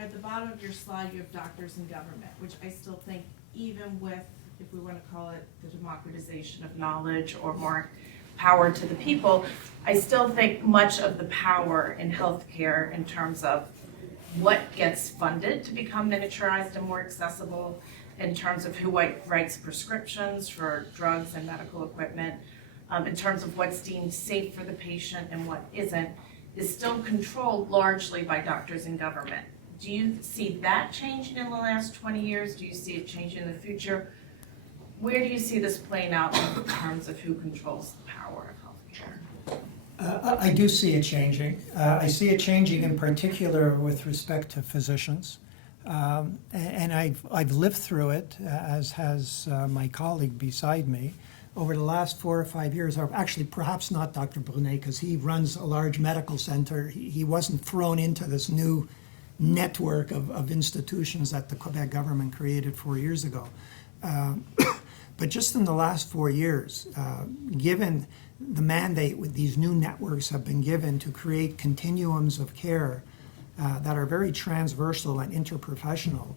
at the bottom of your slide you have doctors and government, which I still think, even with, if we want to call it the democratization of knowledge or more power to the people, I still think much of the power in healthcare in terms of what gets funded to become miniaturized and more accessible, in terms of who writes prescriptions for drugs and medical equipment, in terms of what's deemed safe for the patient and what isn't, is still controlled largely by doctors and government. Do you see that changing in the last 20 years? Do you see it changing in the future? Where do you see this playing out in terms of who controls the power of healthcare? I do see it changing. I see it changing in particular with respect to physicians. And I've lived through it, as has my colleague beside me, over the last 4 or 5 years, or actually perhaps not Dr. Brunet, because he runs a large medical center. He wasn't thrown into this new network of institutions that the Quebec government created 4 years ago. But just in the last 4 years, given the mandate with these new networks have been given to create continuums of care that are very transversal and interprofessional,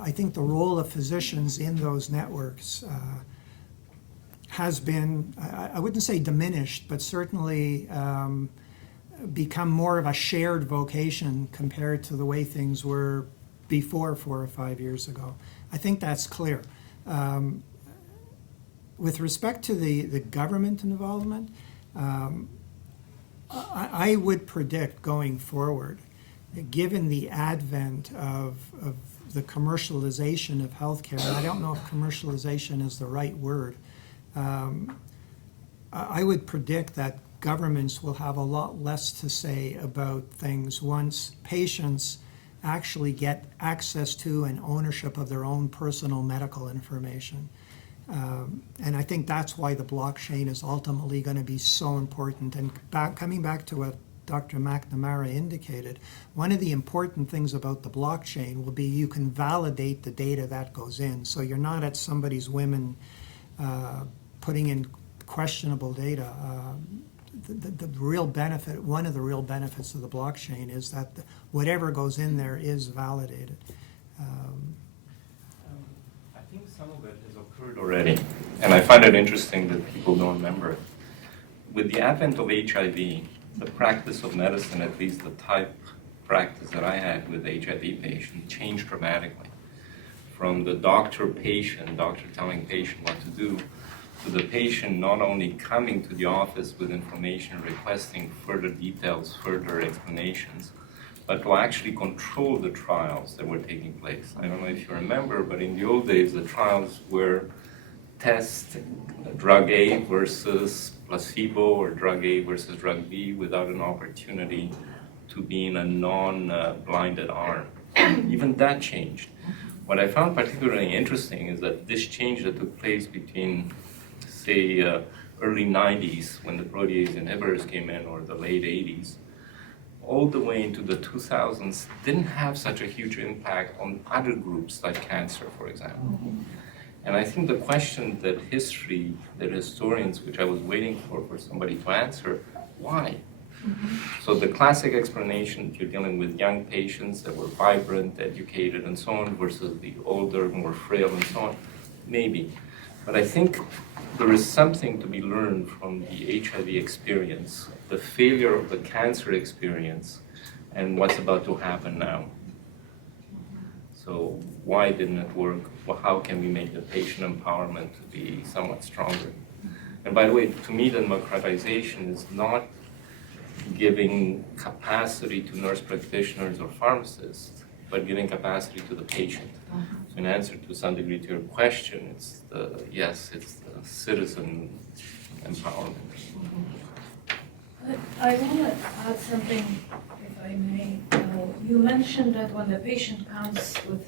I think the role of physicians in those networks has been, I wouldn't say diminished, but certainly become more of a shared vocation compared to the way things were before 4 or 5 years ago. I think that's clear. With respect to the government involvement, I would predict going forward, given the advent of the commercialization of healthcare, and I don't know if commercialization is the right word, I would predict that governments will have a lot less to say about things once patients actually get access to and ownership of their own personal medical information. And I think that's why the blockchain is ultimately going to be so important. And coming back to what Dr. McNamara indicated, one of the important things about the blockchain will be you can validate the data that goes in. So you're not at somebody's whim putting in questionable data. The real benefit, one of the real benefits of the blockchain is that whatever goes in there is validated. I think some of it has occurred already, and I find it interesting that people don't remember it. With the advent of HIV, the practice of medicine, at least the type practice that I had with HIV patients, changed dramatically. From the doctor telling patient what to do, to the patient not only coming to the office with information, requesting further details, further explanations, but to actually control the trials that were taking place. I don't know if you remember, but in the old days, the trials were test drug A versus placebo or drug A versus drug B without an opportunity to be in a non-blinded arm. Even that changed. What I found particularly interesting is that this change that took place between, say, early 90s when the protease inhibitors came in, or the late 80s, all the way into the 2000s didn't have such a huge impact on other groups like cancer, for example. And I think the question that historians, which I was waiting for somebody to answer, why? So the classic explanation, if you're dealing with young patients that were vibrant, educated, and so on, versus the older, more frail, and so on, maybe. But I think there is something to be learned from the HIV experience, the failure of the cancer experience, and what's about to happen now. So why didn't it work? Well, how can we make the patient empowerment to be somewhat stronger? And by the way, to me, democratization is not giving capacity to nurse practitioners or pharmacists, but giving capacity to the patient. So in answer to some degree to your question, it's the citizen empowerment. I want to add something, if I may. You mentioned that when the patient comes with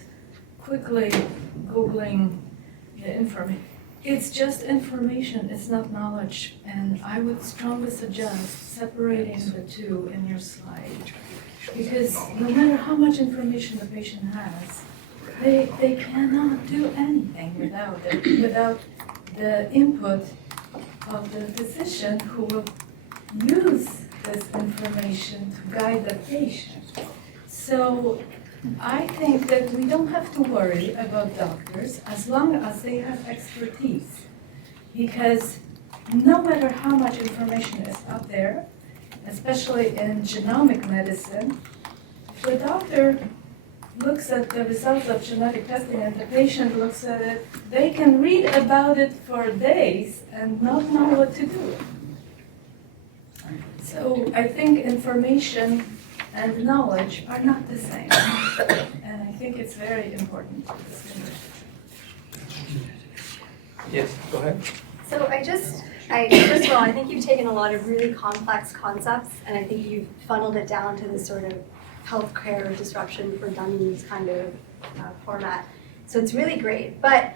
quickly Googling the information, it's just information, it's not knowledge. And I would strongly suggest separating the two in your slide. Because no matter how much information the patient has, they cannot do anything without it, without the input of the physician who will use this information to guide the patient. So I think that we don't have to worry about doctors as long as they have expertise. Because no matter how much information is out there, especially in genomic medicine, if the doctor looks at the results of genetic testing and the patient looks at it, they can read about it for days and not know what to do. So I think information and knowledge are not the same. And I think it's very important to distinguish. Yes, go ahead. So first of all, I think you've taken a lot of really complex concepts, and I think you've funneled it down to this sort of healthcare disruption for dummies kind of format. So it's really great. But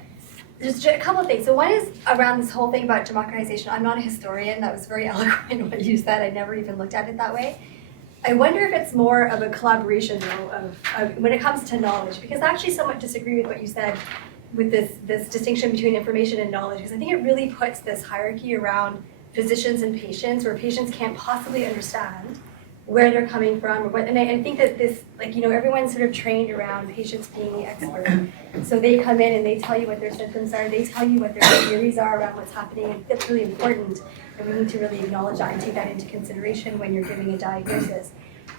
there's a couple of things. So one is around this whole thing about democratization. I'm not a historian. That was very eloquent what you said. I never even looked at it that way. I wonder if it's more of a collaboration, though, of when it comes to knowledge, because I actually somewhat disagree with what you said with this distinction between information and knowledge, because I think it really puts this hierarchy around physicians and patients, where patients can't possibly understand where they're coming from, or what. And I think that this, like, you know, everyone's sort of trained around patients being the expert. So they come in and they tell you what their symptoms are, they tell you what their theories are around what's happening, and that's really important. And we need to really acknowledge that and take that into consideration when you're giving a diagnosis.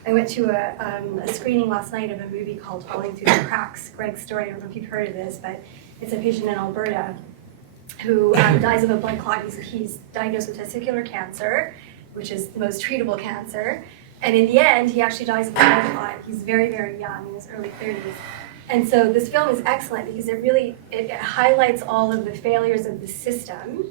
I went to a screening last night of a movie called Falling Through the Cracks. Greg's story, I don't know if you've heard of this, but it's a patient in Alberta who dies of a blood clot. He's diagnosed with testicular cancer, which is the most treatable cancer. And in the end, he actually dies of a blood clot. He's very, very young, in his early 30s. And so this film is excellent because it highlights all of the failures of the system.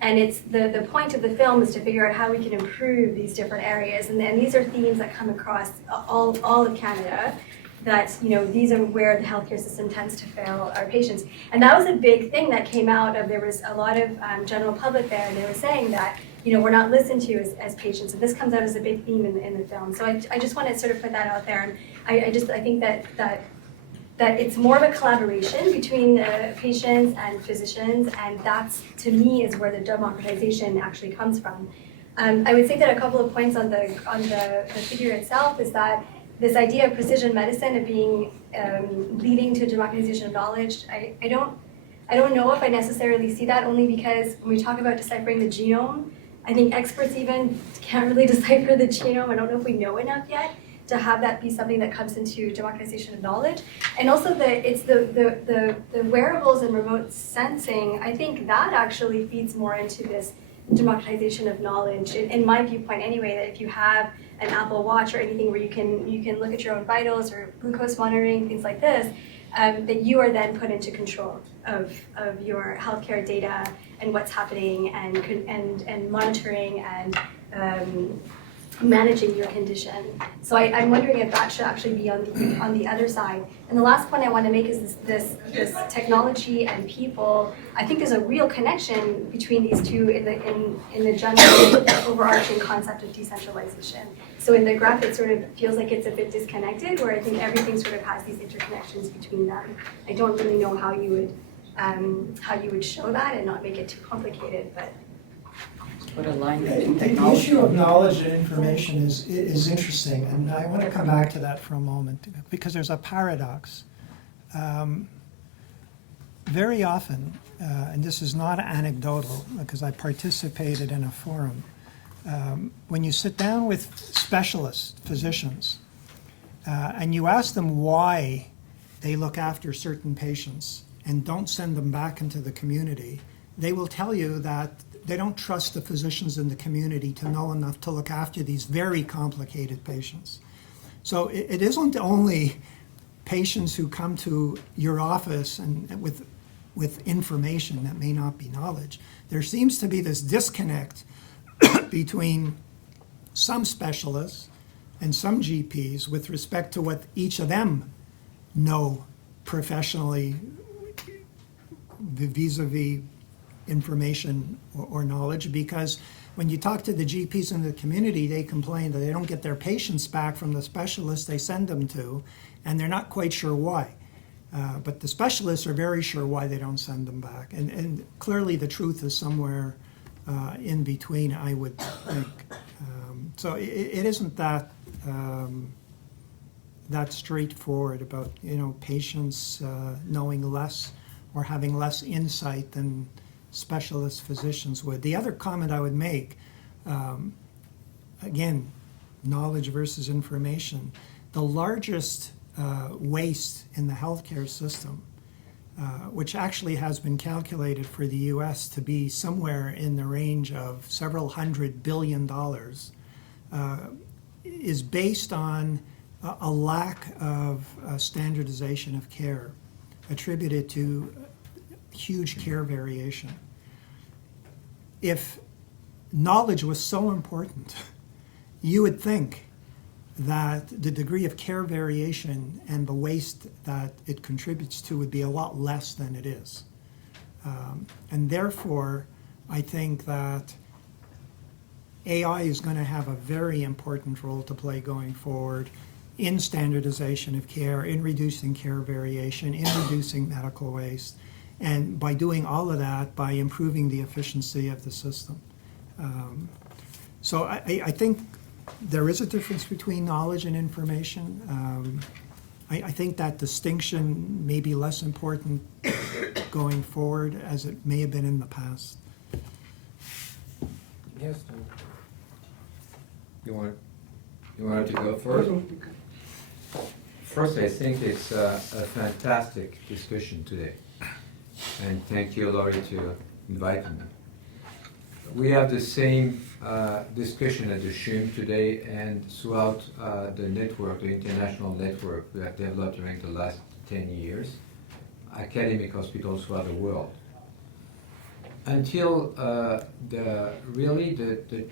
And it's the point of the film is to figure out how we can improve these different areas. And these are themes that come across all of Canada, that, you know, these are where the healthcare system tends to fail our patients. And that was a big thing that came out of, there was a lot of general public there, and they were saying that, you know, we're not listened to as patients. And this comes out as a big theme in the film. So I just want to sort of put that out there. And I think that it's more of a collaboration between patients and physicians, and that's, to me, is where the democratization actually comes from. I would say that a couple of points on the figure itself is that this idea of precision medicine of being leading to democratization of knowledge, I don't know if I necessarily see that, only because when we talk about deciphering the genome, I think experts even can't really decipher the genome. I don't know if we know enough yet to have that be something that comes into democratization of knowledge. And also the wearables and remote sensing, I think that actually feeds more into this democratization of knowledge, in my viewpoint anyway, that if you have an Apple Watch or anything where you can look at your own vitals or glucose monitoring, things like this, that you are then put into control of your healthcare data and what's happening, and monitoring and managing your condition. So I'm wondering if that should actually be on the other side. And the last point I want to make is this technology and people. I think there's a real connection between these two in the general overarching concept of decentralization. So in the graph, it sort of feels like it's a bit disconnected, where I think everything sort of has these interconnections between them. I don't really know how you would show that and not make it too complicated, but. What a line between The technology. issue of knowledge and information is interesting, and I want to come back to that for a moment, because there's a paradox. Very often, and this is not anecdotal, because I participated in a forum, when you sit down with specialists, physicians, and you ask them why they look after certain patients and don't send them back into the community, they will tell you that they don't trust the physicians in the community to know enough to look after these very complicated patients. So it isn't only patients who come to your office and with information that may not be knowledge. There seems to be this disconnect between some specialists and some GPs with respect to what each of them know professionally vis-a-vis information or knowledge, because when you talk to the GPs in the community, they complain that they don't get their patients back from the specialists they send them to, and they're not quite sure why. But the specialists are very sure why they don't send them back. And clearly the truth is somewhere in between, I would think. So it isn't that straightforward about, you know, patients knowing less or having less insight than specialist physicians would. The other comment I would make, again, knowledge versus information. The largest waste in the healthcare system, which actually has been calculated for the US to be somewhere in the range of several $100 billion, is based on a lack of standardization of care attributed to huge care variation. If knowledge was so important, you would think that the degree of care variation and the waste that it contributes to would be a lot less than it is. And therefore, I think that AI is going to have a very important role to play going forward in standardization of care, in reducing care variation, in reducing medical waste, and by doing all of that, by improving the efficiency of the system. So I think there is a difference between knowledge and information. I think that distinction may be less important going forward as it may have been in the past. Yes. You wanted to go first? First, I think it's a fantastic discussion today. And thank you, Laurie, to invite me. We have the same discussion at the SHUM today and throughout the network, the international network we have developed during the last 10 years, academic hospitals throughout the world. Until the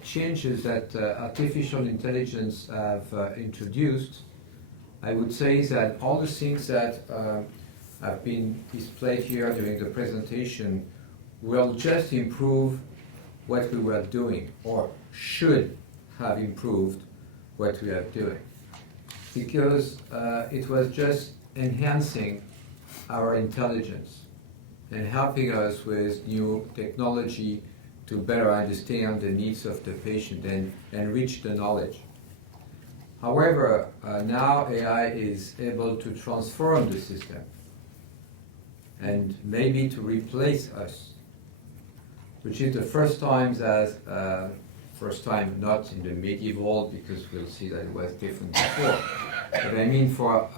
changes that artificial intelligence have introduced, I would say that all the things that have been displayed here during the presentation will just improve what we were doing, or should have improved what we are doing, because it was just enhancing our intelligence and helping us with new technology to better understand the needs of the patient and enrich the knowledge. However, now AI is able to transform the system and maybe to replace us, which is the first time not in the medieval, because we'll see that it was different before. But I mean for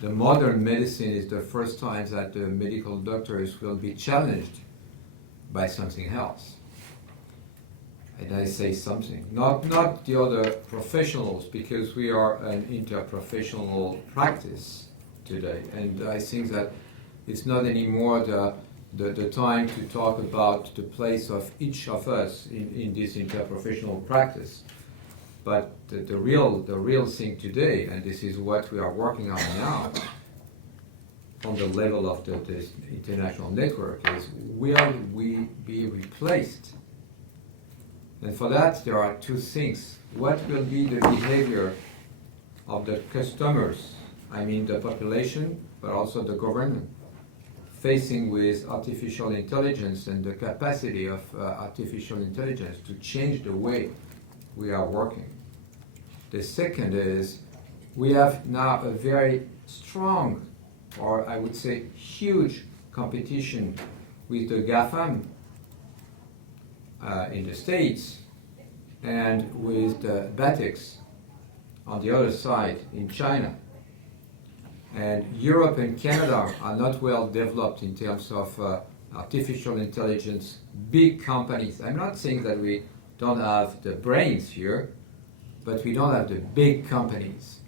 the modern medicine is the first time that the medical doctors will be challenged by something else. And I say something, not the other professionals, because we are an interprofessional practice today. And I think that it's not anymore the time to talk about the place of each of us in this interprofessional practice. But the real thing today, and this is what we are working on now, on the level of this international network, is will we be replaced? And for that, there are two things. What will be the behavior of the customers, I mean the population, but also the government, facing with artificial intelligence and the capacity of artificial intelligence to change the way we are working. The second is we have now a very strong, or I would say huge, competition with the GAFAM in the States and with the BATX on the other side in China. And Europe and Canada are not well developed in terms of artificial intelligence, big companies. I'm not saying that we don't have the brains here, but we don't have the big companies.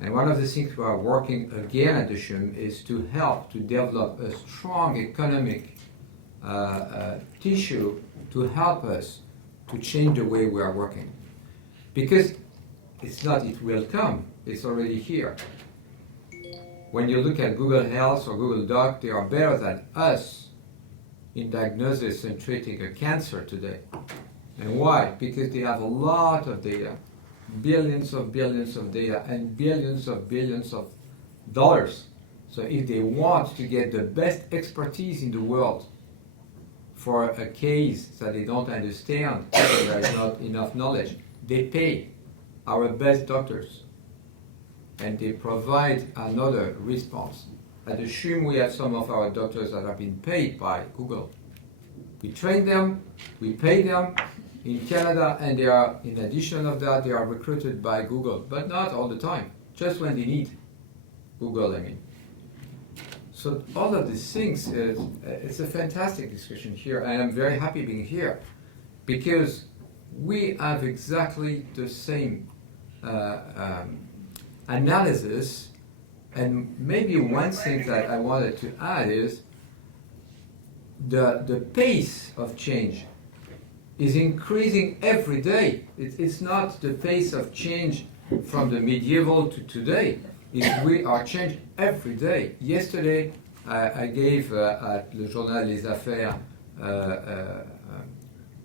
And one of the things we are working again at the SHUM is to help to develop a strong economic tissue to help us to change the way we are working. Because it's not it will come, it's already here. When you look at Google Health or Google Doc, they are better than us in diagnosis and treating a cancer today. And why? Because they have a lot of data, billions of data, and billions of dollars. So if they want to get the best expertise in the world for a case that they don't understand, there is not enough knowledge, they pay our best doctors. And they provide another response. At the SHUM, we have some of our doctors that have been paid by Google. We train them, we pay them in Canada, and they are, in addition of that, they are recruited by Google, but not all the time, just when they need Google, I mean. So all of these things, it's a fantastic discussion here, and I'm very happy being here, because we have exactly the same analysis. And maybe one thing that I wanted to add is the pace of change is increasing every day. It's not the pace of change from the medieval to today. We are changed every day. Yesterday, I gave at Le Journal Les Affaires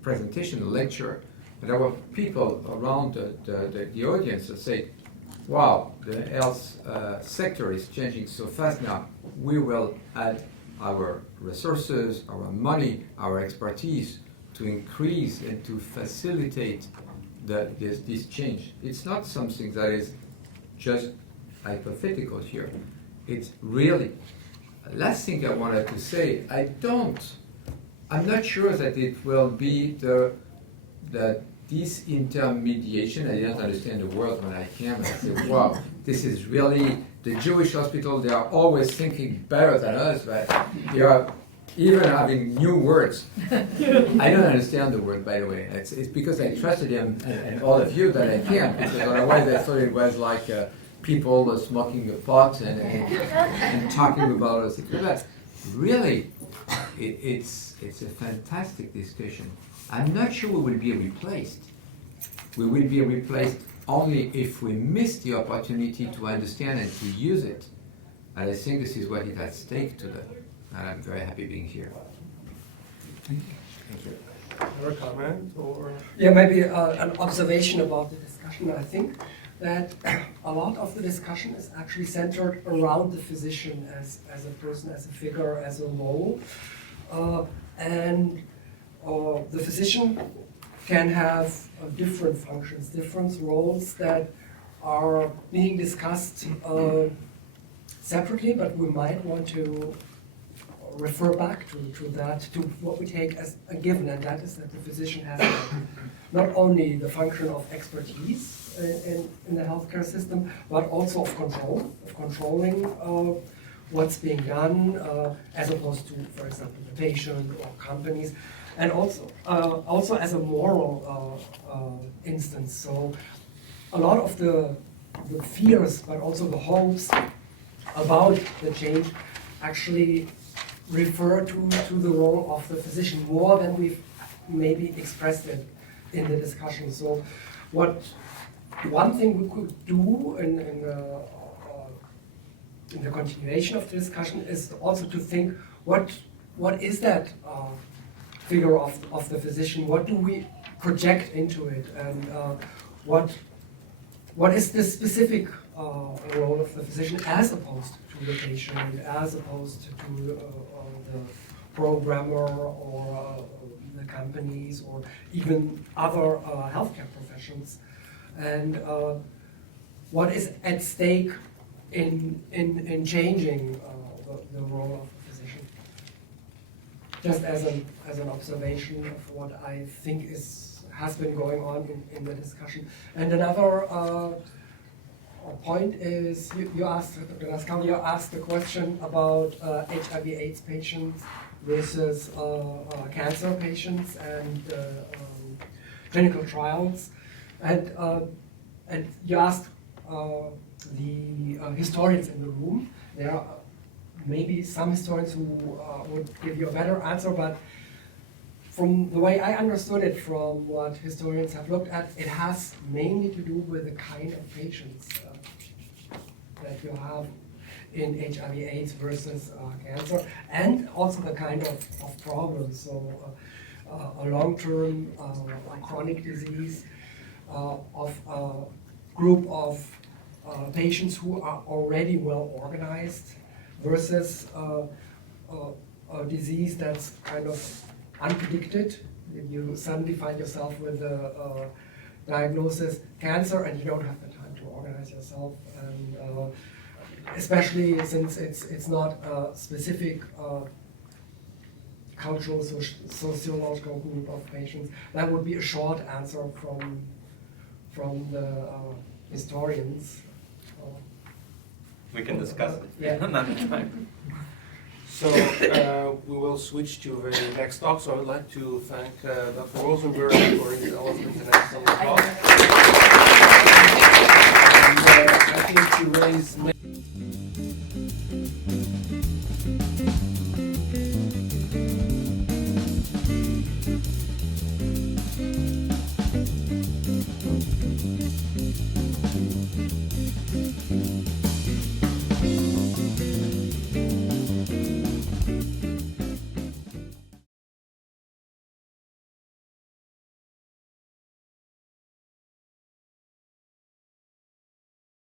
presentation, a lecture, and there were people around the audience that said, wow, the health sector is changing so fast now. We will add our resources, our money, our expertise to increase and to facilitate this change. It's not something that is just hypothetical here. It's really. Last thing I wanted to say, I'm not sure that it will be the disintermediation. I didn't understand the word when I came. I said, wow, this is really, the Jewish hospital, they are always thinking better than us, but they are even having new words. I don't understand the word, by the way. It's because I trusted him and all of you that I came, because otherwise I thought it was like people smoking a pot and talking about other things. But really, it's a fantastic discussion. I'm not sure we will be replaced. We will be replaced only if we miss the opportunity to understand and to use it. And I think this is what is at stake today. And I'm very happy being here. Thank you. Thank you. Another comment or? Yeah, maybe an observation about the discussion. I think that a lot of the discussion is actually centered around the physician as a person, as a figure, as a role. And the physician can have different functions, different roles that are being discussed separately, but we might want to refer back to that, to what we take as a given, and that is that the physician has not only the function of expertise in the healthcare system, but also of control, of controlling what's being done, as opposed to, for example, the patient or companies, and also as a moral instance. So a lot of the fears, but also the hopes about the change actually refer to the role of the physician more than we've maybe expressed it in the discussion. So one thing we could do in the continuation of the discussion is also to think what is that figure of the physician? What do we project into it? And what is the specific role of the physician as opposed to the patient, as opposed to the programmer or the companies or even other healthcare professions? And what is at stake in changing the role of the physician? Just as an observation of what I think has been going on in the discussion. And another point is you asked the question about HIV/AIDS patients versus cancer patients and clinical trials, and you asked the historians in the room. There are maybe some historians who would give you a better answer, but from the way I understood it, from what historians have looked at, it has mainly to do with the kind of patients that you have in HIV/AIDS versus cancer, and also the kind of problems. So a long-term chronic disease of a group of patients who are already well organized versus a disease that's kind of unpredicted. You suddenly find yourself with a diagnosis, cancer, and you don't have the time to organize yourself. And especially since it's not a specific cultural, sociological group of patients, that would be a short answer from the historians. We can discuss it. Yeah. Another time. So we will switch to the next talk. So I would like to thank Dr. Rosenberg for his eloquent and excellent talk. And, I think raise